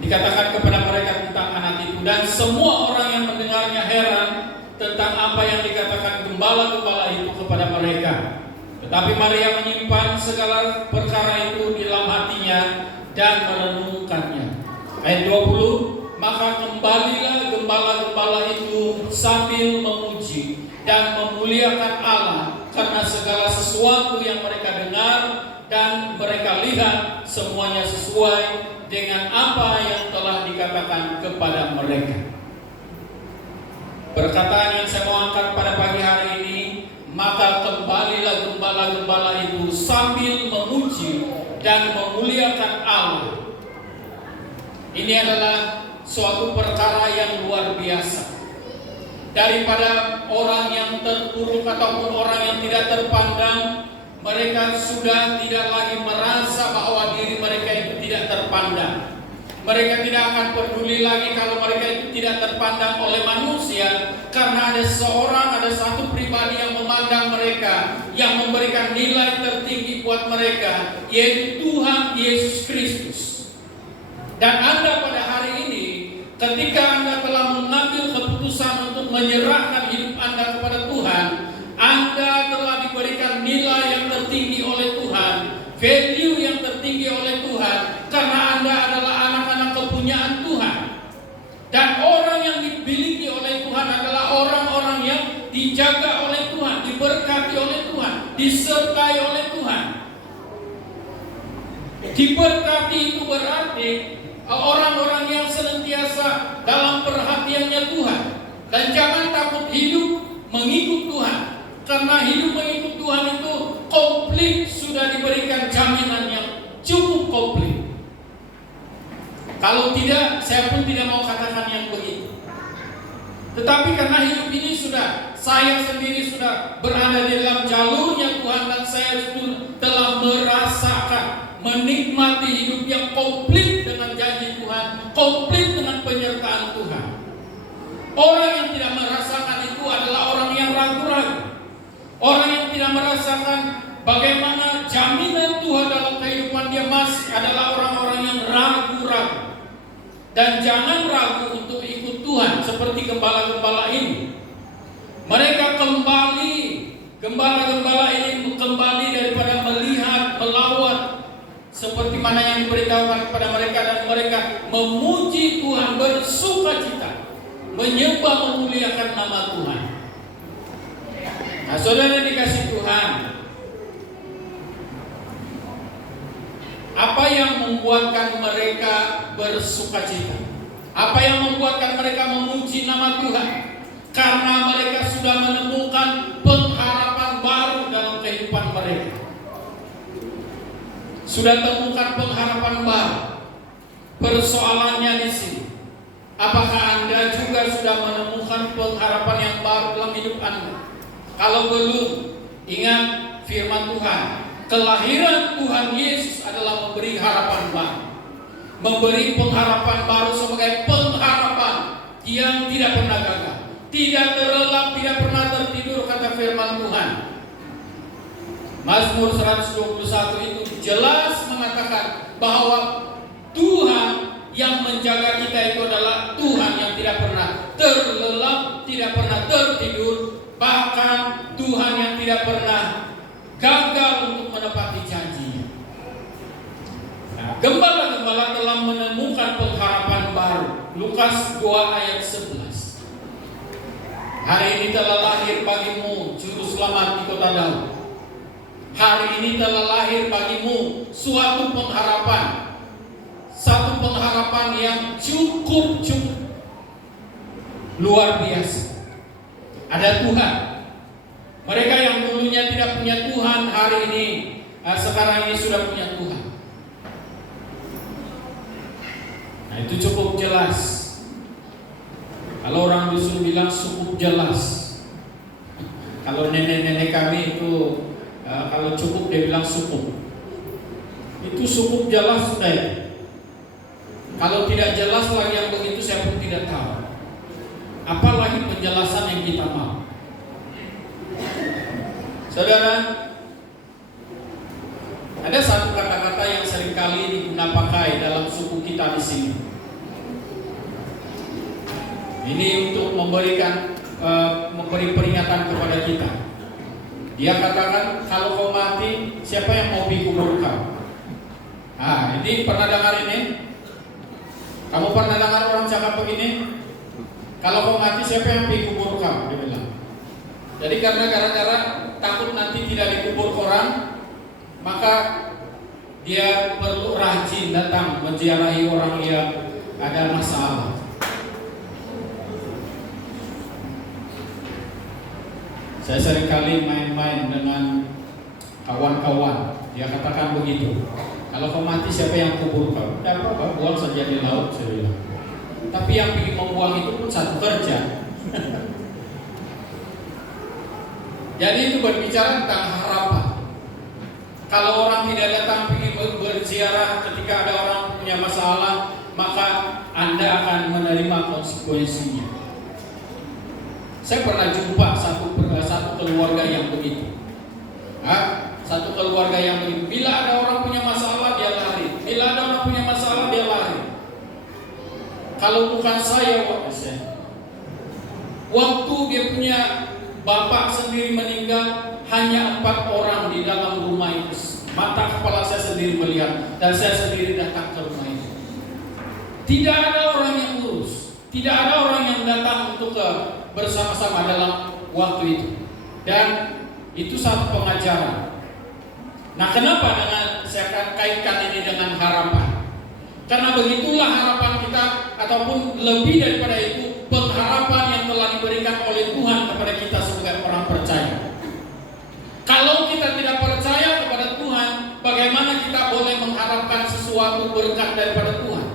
Dikatakan kepada mereka tentang anak itu, dan semua orang yang mendengarnya heran tentang apa yang dikatakan gembala-gembala itu kepada mereka. Tetapi Maria menyimpan segala perkara itu di dalam hatinya dan merenungkannya. Ayat 20, maka kembalilah gembala-gembala itu sambil memuji dan memuliakan Allah karena segala sesuatu yang mereka dengar dan mereka lihat semuanya sesuai dengan apa yang telah dikatakan kepada mereka. Perkataan yang saya mau angkat pada pagi hari ini, maka kembalilah gembala-gembala itu sambil memuji dan memuliakan Allah. Ini adalah suatu perkara yang luar biasa. Daripada orang yang terpuruk ataupun orang yang tidak terpandang, mereka sudah tidak lagi merasa bahwa diri mereka itu tidak terpandang. Mereka tidak akan peduli lagi kalau mereka itu tidak terpandang oleh manusia, karena ada satu pribadi yang memandang mereka, yang memberikan nilai tertinggi buat mereka, yaitu Tuhan Yesus Kristus. Dan Anda pada hari ini, ketika Anda telah mengambil keputusan untuk menyerahkan hidup Anda kepada Tuhan, Anda telah diberikan nilai yang tertinggi oleh Tuhan, value yang tertinggi oleh Tuhan, karena Anda adalah anak-anak kepunyaan Tuhan. Dan orang yang dimiliki oleh Tuhan adalah orang-orang yang dijaga oleh Tuhan, diberkati oleh Tuhan, disertai oleh Tuhan. Diberkati itu berarti orang-orang yang senantiasa dalam perhatiannya Tuhan. Dan jangan takut hidup mengikut Tuhan, karena hidup mengikut Tuhan itu komplit, sudah diberikan jaminan yang cukup komplit. Kalau tidak, saya pun tidak mau katakan yang begitu. Tetapi karena hidup ini saya sendiri sudah berada di dalam jalurnya Tuhan, dan saya telah merasakan, menikmati hidup yang komplit dengan janji Tuhan, komplit dengan penyertaan Tuhan. Orang yang tidak merasakan itu adalah orang yang ragu-ragu. Orang yang tidak merasakan bagaimana jaminan Tuhan dalam kehidupan dia masih adalah orang-orang yang ragu-ragu. Dan jangan ragu untuk ikut Tuhan seperti gembala-gembala ini. Mereka kembali, gembala-gembala ini kembali daripada melihat, melawat seperti mana yang diberitahukan kepada mereka, dan mereka memuji Tuhan, bersukacita, menyembah, memuliakan nama Tuhan. Nah, saudara dikasih Tuhan, Apa yang membuatkan mereka bersukacita? Apa yang membuatkan mereka memuji nama Tuhan? Karena mereka sudah menemukan pengharapan baru dalam kehidupan mereka. Sudah temukan pengharapan baru. Persoalannya di sini, apakah Anda juga sudah menemukan pengharapan yang baru dalam hidup Anda? Kalau belum, ingat firman Tuhan. Kelahiran Tuhan Yesus adalah memberi harapan baru. Memberi pengharapan baru sebagai pengharapan yang tidak pernah gagal, tidak terlelap, tidak pernah tertidur, kata firman Tuhan. Mazmur 121 itu jelas mengatakan bahwa Tuhan yang menjaga kita itu adalah Tuhan yang tidak pernah terlelap, tidak pernah tertidur, bahkan Tuhan yang tidak pernah gagal untuk menepati janjinya. Nah, gembala-gembala telah menemukan pengharapan baru. Lukas 2 ayat 11. Hari ini telah lahir bagimu juru selamat di kota Daud. Hari ini telah lahir bagimu suatu pengharapan. Satu pengharapan yang cukup luar biasa. Ada Tuhan. Mereka yang dulunya tidak punya Tuhan, hari ini sekarang ini sudah punya Tuhan. Nah, itu cukup jelas. Kalau orang dusun bilang cukup jelas. Kalau nenek-nenek kami itu kalau cukup dia bilang cukup. Itu cukup jelas sudah ya. Kalau tidak jelas lagi yang begitu saya pun tidak tahu. Apalagi penjelasan yang kita mau. Saudara, ada satu kata-kata yang seringkali digunakan pakai dalam suku kita di sini. Ini untuk memberi peringatan kepada kita. Dia katakan, kalau kau mati, siapa yang mau pikul kau? Ah, ini pernah dengar ini? Kamu pernah dengar orang cakap begini? Kalau kau mati, siapa yang pikul kau? Dia bilang. Jadi karena gara-gara takut nanti tidak dikubur orang, maka dia perlu rajin datang menziarahi orang yang ada masalah. Saya seringkali main-main dengan kawan-kawan. Dia katakan begitu. Kalau kau mati, siapa yang kubur kau? Tidak apa-apa, buang saja di laut, saya bilang. Tapi yang ingin membuang itu pun satu kerja. Jadi itu berbicara tentang harapan. Kalau orang tidak datang ingin berziarah ketika ada orang punya masalah, maka Anda akan menerima konsekuensinya. Saya pernah jumpa satu keluarga yang begitu. Satu keluarga yang begitu. Bila ada orang punya masalah, dia lari. Bila ada orang punya masalah, dia lari. Kalau bukan saya, waktu dia punya bapak sendiri meninggal, hanya 4 orang di dalam rumah itu. Mata kepala saya sendiri melihat, dan saya sendiri datang ke rumah itu. Tidak ada orang yang urus, tidak ada orang yang datang untuk bersama-sama dalam waktu itu. Dan itu satu pengajaran. Nah, kenapa saya kaitkan ini dengan harapan? Karena begitulah harapan kita, ataupun lebih daripada itu, pengharapan yang telah diberikan oleh Tuhan kepada kita sebagai orang percaya. Kalau kita tidak percaya kepada Tuhan, bagaimana kita boleh mengharapkan sesuatu berkat daripada Tuhan?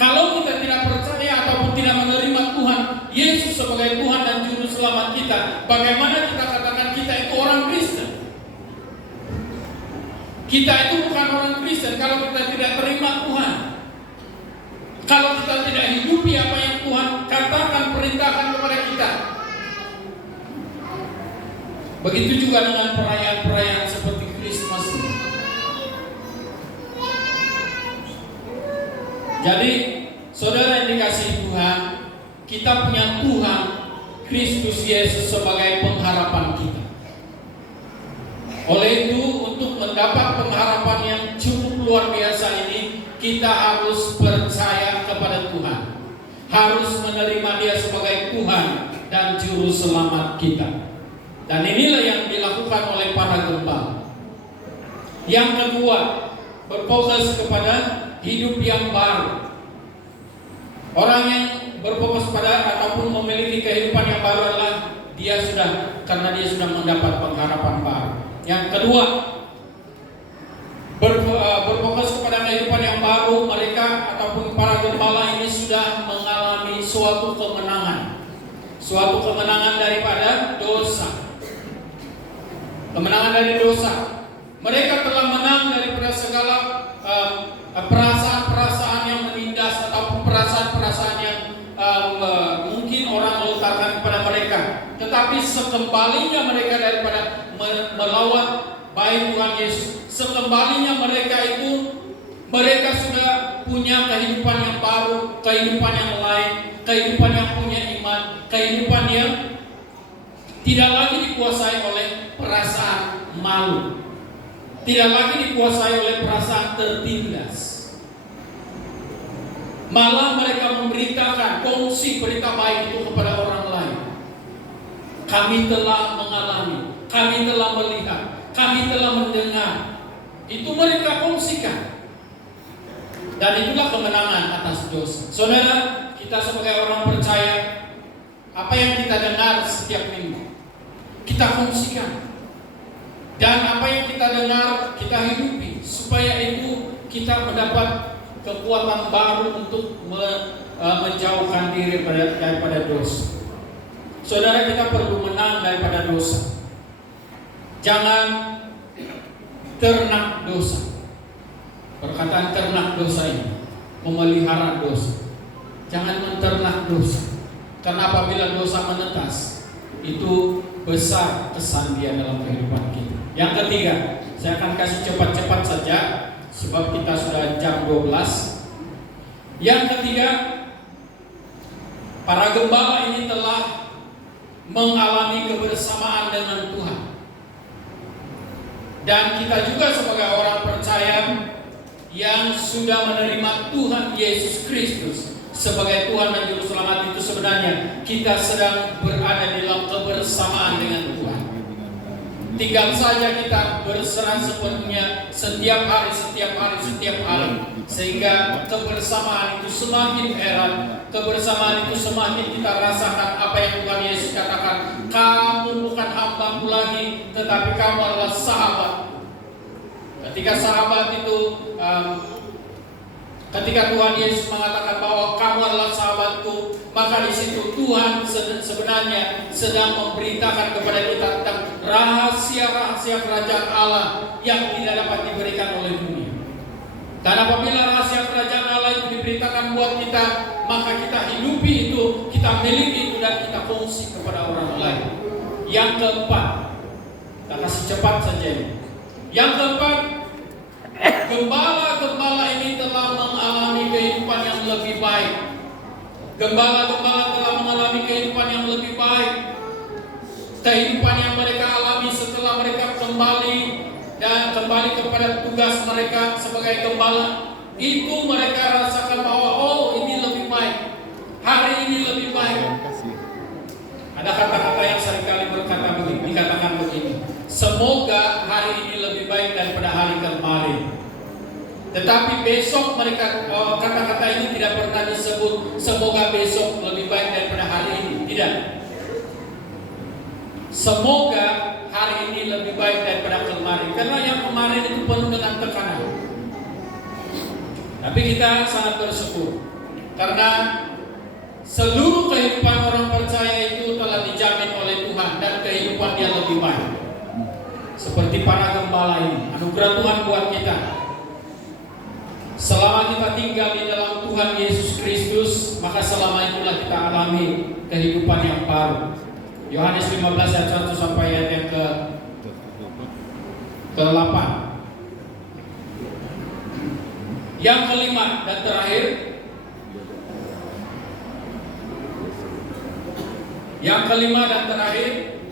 Kalau kita tidak percaya ataupun tidak menerima Tuhan Yesus sebagai Tuhan dan Juru Selamat kita, bagaimana kita katakan kita itu orang Kristen? Kita itu bukan orang Kristen kalau kita tidak terima Tuhan. Kalau kita tidak hidupi apa yang Tuhan katakan, perintahkan kepada kita. Begitu juga dengan perayaan-perayaan seperti Christmas ini. Jadi, saudara yang dikasihi Tuhan, kita punya Tuhan Kristus Yesus sebagai pengharapan kita. Oleh itu, untuk mendapat pengharapan yang cukup luar biasa ini, kita harus percaya kepada Tuhan. Harus menerima Dia sebagai Tuhan dan Juru Selamat kita. Dan inilah yang dilakukan oleh para gembala. Yang kedua, berfokus kepada hidup yang baru. Orang yang berfokus pada ataupun memiliki kehidupan yang baru adalah karena dia sudah mendapat pengharapan baru. Yang kedua, berfokus kepada kehidupan yang baru, mereka ataupun para gembala ini sudah mengalami suatu kemenangan daripada dosa. Kemenangan dari dosa. Mereka telah menang daripada segala perasaan-perasaan yang menindas ataupun perasaan-perasaan yang mungkin orang lontarkan kepada mereka. Tetapi sekembalinya mereka daripada melawan baik Tuhan Yesus, sekembalinya mereka sudah punya kehidupan yang baru, kehidupan yang lain, kehidupan yang punya iman, kehidupan yang tidak lagi dikuasai oleh perasaan malu, tidak lagi dikuasai oleh perasaan tertindas. Malah mereka memberitakan, kongsi berita baik itu kepada orang lain. Kami telah mengalami, kami telah melihat, kami telah mendengar. Itu mereka kongsikan. Dan itulah kemenangan atas dosa. Saudara, kita sebagai orang percaya, apa yang kita dengar setiap minggu, kita kongsikan. Dan apa yang kita dengar, kita hidupi. Supaya itu kita mendapat kekuatan baru untuk menjauhkan diri daripada dosa. Saudara, kita perlu menang daripada dosa. Jangan ternak dosa. Perkataan ternak dosa ini, memelihara dosa. Jangan menternak dosa. Karena apabila dosa menetas, itu besar kesan dia dalam kehidupan kita. Yang ketiga, saya akan kasih cepat-cepat saja sebab kita sudah jam 12. Yang ketiga, para gembala ini telah mengalami kebersamaan dengan Tuhan. Dan kita juga sebagai orang percaya yang sudah menerima Tuhan Yesus Kristus sebagai Tuhan dan Juru Selamat, itu sebenarnya kita sedang berada dalam kebersamaan dengan Tuhan. Tinggal saja kita berserah sepenuhnya setiap hari, sehingga kebersamaan itu semakin erat, kebersamaan itu semakin kita rasakan apa yang Tuhan Yesus katakan. Kamu bukan hambaku lagi, tetapi kamu adalah sahabat. Ketika sahabat itu, ketika Tuhan Yesus mengatakan bahwa kamu adalah sahabatku, maka di situ Tuhan sebenarnya sedang memberitakan kepada kita tentang rahasia-rahasia kerajaan Allah yang tidak dapat diberikan oleh dunia. Dan apabila rahasia kerajaan Allah itu diberitakan buat kita, maka kita hidupi itu, kita miliki itu, dan kita kongsi kepada orang lain. Yang keempat, kita kasih cepat saja ini. Yang keempat, gembala-gembala ini telah mengalami kehidupan yang lebih baik. Gembala-gembala telah mengalami kehidupan yang lebih baik. Kehidupan yang mereka alami setelah mereka kembali kepada tugas mereka sebagai gembala, itu mereka rasakan bahwa ini lebih baik. Hari ini lebih baik. Ada kata-kata yang seringkali dikatakan begini. Semoga hari ini lebih baik daripada hari kemarin. Tetapi besok mereka, kata-kata ini tidak pernah disebut semoga besok lebih baik daripada hari ini. Tidak. Semoga hari ini lebih baik daripada kemarin. Karena yang kemarin itu penuh dengan tekanan. Tapi kita sangat bersyukur. Karena seluruh kehidupan orang percaya itu telah dijamin oleh Tuhan. Dan kehidupan dia lebih baik. Seperti para gembala ini. Anugerah Tuhan buat kita. Selama kita tinggal di dalam Tuhan Yesus Kristus, maka selama itulah kita alami kehidupan yang baru. Yohanes 15 ayat 1 sampai ayat yang ke-8. Yang kelima dan terakhir,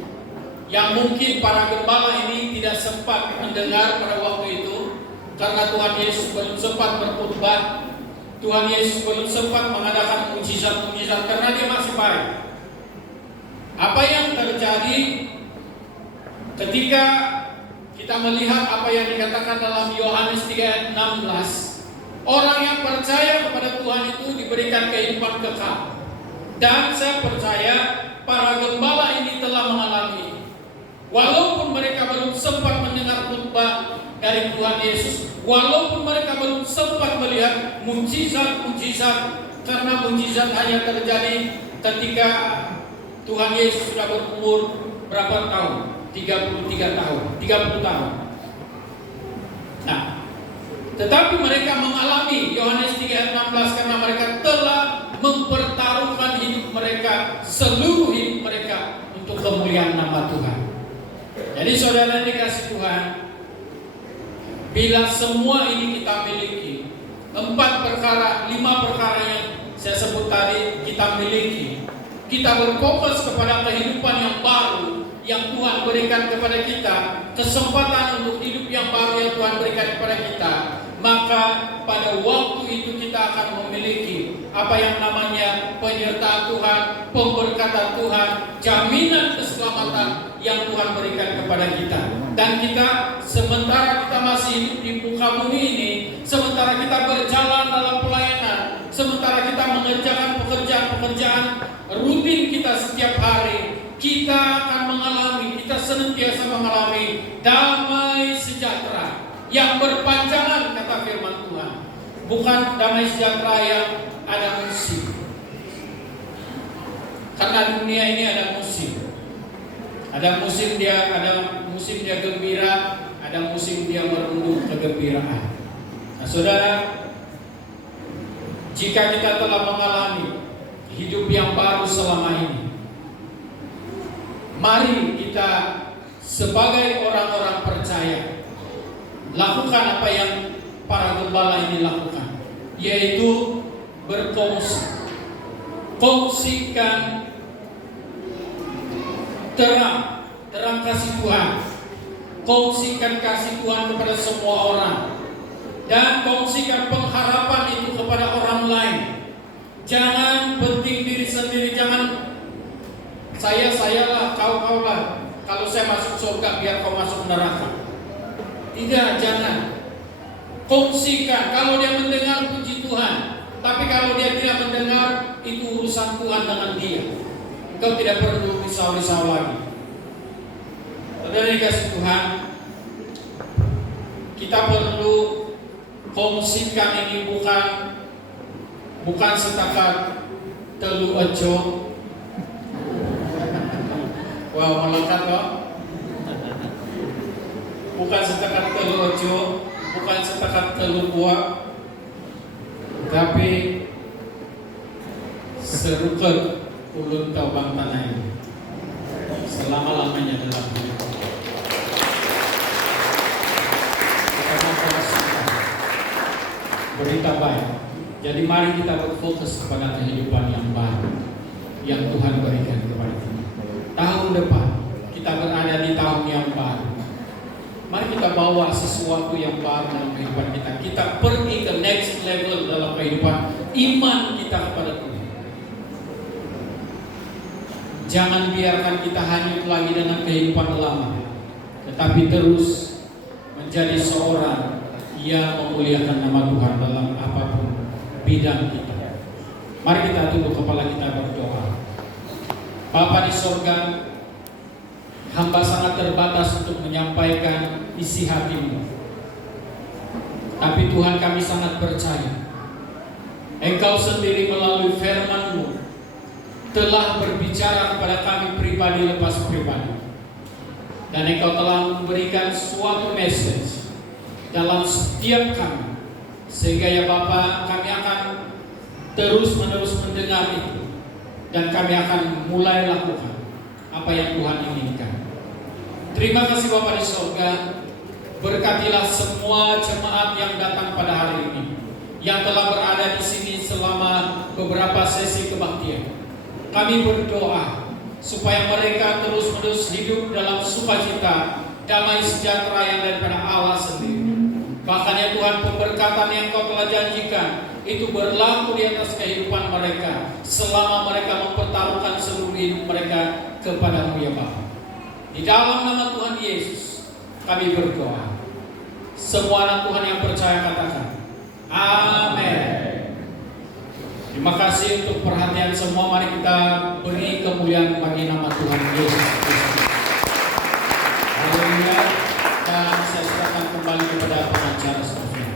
yang mungkin para gembala ini tidak sempat mendengar pada waktu itu. Karena Tuhan Yesus belum sempat berkhotbah, Tuhan Yesus belum sempat mengadakan mujizat-mujizat karena dia masih baik. Apa yang terjadi ketika kita kita melihat apa yang dikatakan dalam Yohanes 3 ayat 16. Orang yang percaya kepada Tuhan itu diberikan kehidupan kekal. Dan saya percaya para gembala ini telah mengalami. Walaupun mereka belum sempat mendengar khotbah dari Tuhan Yesus, walaupun mereka belum sempat melihat mujizat-mujizat, karena mujizat hanya terjadi ketika Tuhan Yesus sudah berumur berapa tahun? 33 tahun, 30 tahun. Nah, tetapi mereka mengalami Yohanes 3 ayat 16 karena mereka telah mempertaruhkan hidup mereka, seluruh hidup mereka untuk kemuliaan nama Tuhan. Jadi saudara dikasih Tuhan, bila semua ini kita miliki, 4 perkara, 5 perkara yang saya sebut tadi kita miliki, kita berfokus kepada kehidupan yang baru yang Tuhan berikan kepada kita, kesempatan untuk hidup yang baru yang Tuhan berikan kepada kita, maka pada waktu itu kita akan memiliki apa yang namanya penyertaan Tuhan, pemberkatan Tuhan, jaminan keselamatan yang Tuhan berikan kepada kita. Dan kita sementara kita masih hidup di muka bumi ini, sementara kita berjalan dalam pelayanan, sementara kita mengerjakan pekerjaan-pekerjaan rutin kita setiap hari, kita akan mengalami, kita senantiasa mengalami damai sejahtera yang berpanjangan, kata firman Tuhan. Bukan damai sejahtera yang ada musim. Karena dunia ini ada musim. Ada musim dia gembira, ada musim dia merunduk kegembiraan. Nah, saudara, jika kita telah mengalami hidup yang baru selama ini, mari kita sebagai orang-orang percaya lakukan apa yang para gembala ini lakukan, yaitu berkongsi. Kongsikan terang kasih Tuhan. Kongsikan kasih Tuhan kepada semua orang. Dan kongsikan pengharapan itu kepada orang lain. Jangan penting diri sendiri, jangan saya-lah, kau-kaulah. Kalau saya masuk surga, biar kau masuk neraka. Tidak, jangan. Kongsikan. Kalau dia mendengar, puji Tuhan. Tapi kalau dia tidak mendengar, itu urusan Tuhan dengan dia. Kau tidak perlu risau-risau lagi. Saudara dikasih Tuhan, kita perlu kongsikan ini bukan setakat telu aja. Wow, melekat loh. Bukan setakat telu aja, bukan setakat telu buah, tapi seruket ulun taubang tanah ini selama-lamanya dalam hidup. Berita baik. Jadi mari kita berfokus kepada kehidupan yang baru yang Tuhan berikan kepada kita. Tahun depan kita berada di tahun yang baru. Mari kita bawa sesuatu yang baru dalam kehidupan kita. Kita pergi ke next level dalam kehidupan iman kita kepada Tuhan. Jangan biarkan kita hanyut lagi dengan kehidupan lama, tetapi terus menjadi seorang yang memuliakan nama Tuhan dalam apapun bidang kita. Mari kita tunduk kepala kita berdoa. Bapa di sorga, hamba sangat terbatas untuk menyampaikan isi hatimu. Tapi Tuhan, kami sangat percaya Engkau sendiri melalui firman-Mu telah berbicara kepada kami pribadi lepas pribadi. Dan Engkau telah memberikan suatu message dalam setiap kami, sehingga ya Bapa, kami akan terus-menerus mendengar itu, dan kami akan mulai lakukan apa yang Tuhan inginkan. Terima kasih Bapa di sorga. Berkatilah semua jemaat yang datang pada hari ini, yang telah berada di sini selama beberapa sesi kebaktian. Kami berdoa supaya mereka terus-menerus hidup dalam sukacita, damai sejahtera yang daripada Allah sendiri. Bahkan ya Tuhan, pemberkatan yang Kau telah janjikan itu berlaku di atas kehidupan mereka selama mereka mempertaruhkan seluruh hidup mereka kepada-Mu ya Bapa. Di dalam nama Tuhan Yesus kami berdoa. Semua anak Tuhan yang percaya katakan amin. Terima kasih untuk perhatian semua. Mari kita beri kemuliaan bagi nama Tuhan Yesus Kristus. Haleluya. Dan saya serahkan kembali kepada pengacara seterusnya.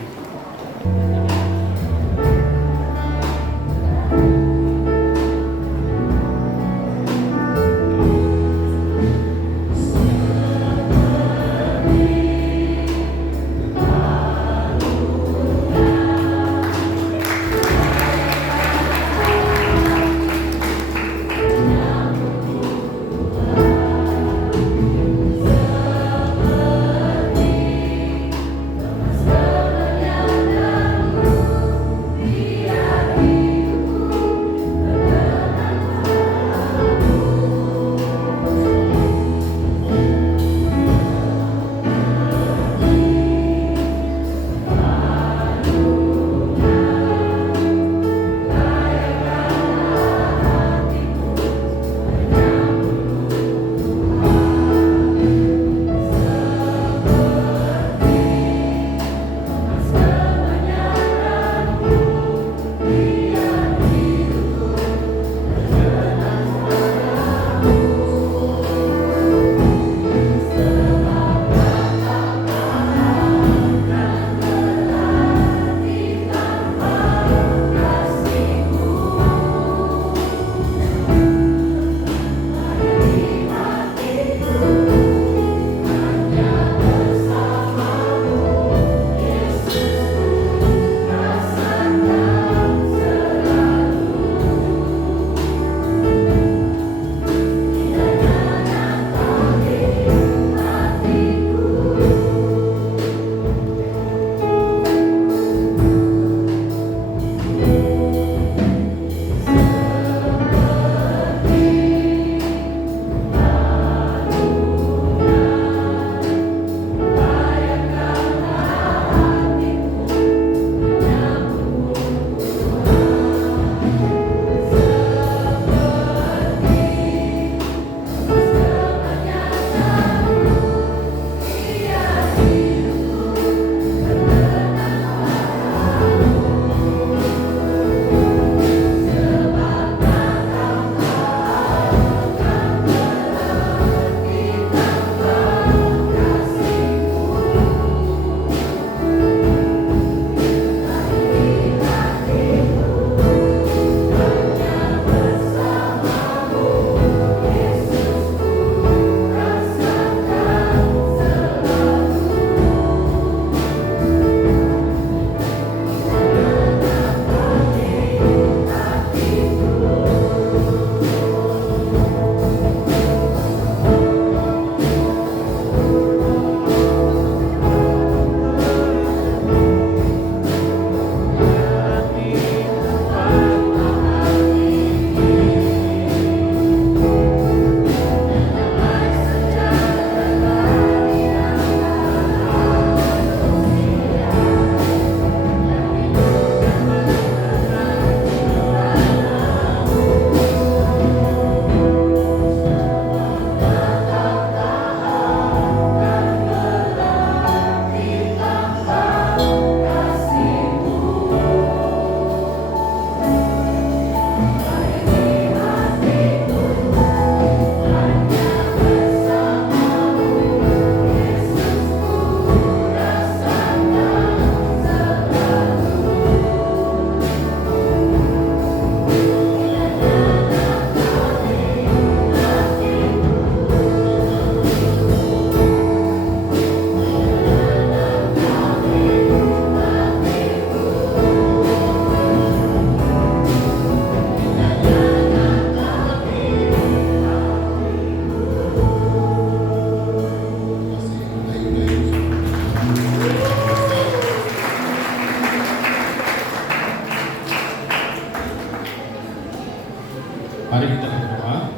Mari kita berdoa.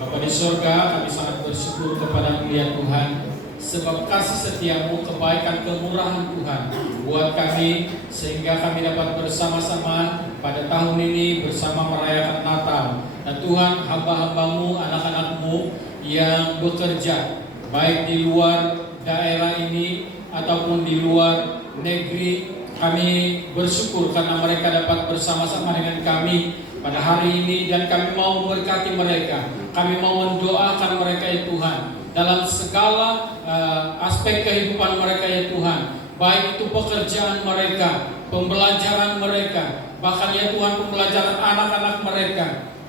Bapa di surga, kami sangat bersyukur kepada-Mu ya Tuhan, sebab kasih setiamu, kebaikan, kemurahan Tuhan buat kami, sehingga kami dapat bersama-sama pada tahun ini bersama merayakan Natal. Dan Tuhan, hamba-hamba-Mu, anak-anak-Mu yang bekerja baik di luar daerah ini ataupun di luar negeri. Kami bersyukur karena mereka dapat bersama-sama dengan kami pada hari ini, dan kami mau memberkati mereka. Kami mau mendoakan mereka ya Tuhan dalam segala aspek kehidupan mereka ya Tuhan, baik itu pekerjaan mereka, pembelajaran mereka, bahkan ya Tuhan pembelajaran anak-anak mereka.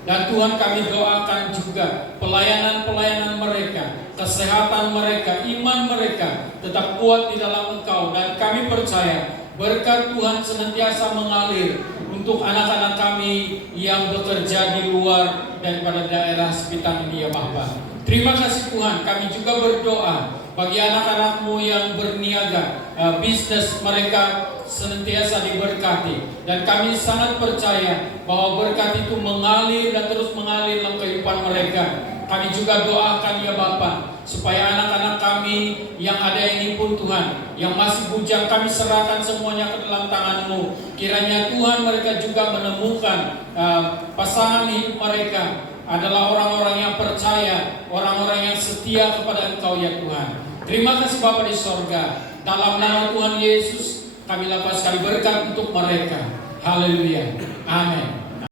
Dan Tuhan kami doakan juga pelayanan-pelayanan mereka, kesehatan mereka, iman mereka tetap kuat di dalam Engkau. Dan kami percaya berkat Tuhan senantiasa mengalir untuk anak-anak kami yang bekerja di luar daripada daerah sekitar ini ya Bapa. Terima kasih Tuhan, kami juga berdoa bagi anak-anak-Mu yang berniaga, bisnis mereka senantiasa diberkati. Dan kami sangat percaya bahwa berkat itu mengalir dan terus mengalir dalam kehidupan mereka. Kami juga doakan ya Bapa, supaya anak-anak kami yang ada ini pun Tuhan, yang masih bujang, kami serahkan semuanya ke dalam tangan-Mu. Kiranya Tuhan mereka juga menemukan pasangan hidup mereka adalah orang-orang yang percaya, orang-orang yang setia kepada Engkau ya Tuhan. Terima kasih Bapa di sorga. Dalam nama Tuhan Yesus kami lapaskan berkat untuk mereka. Haleluya. Amin.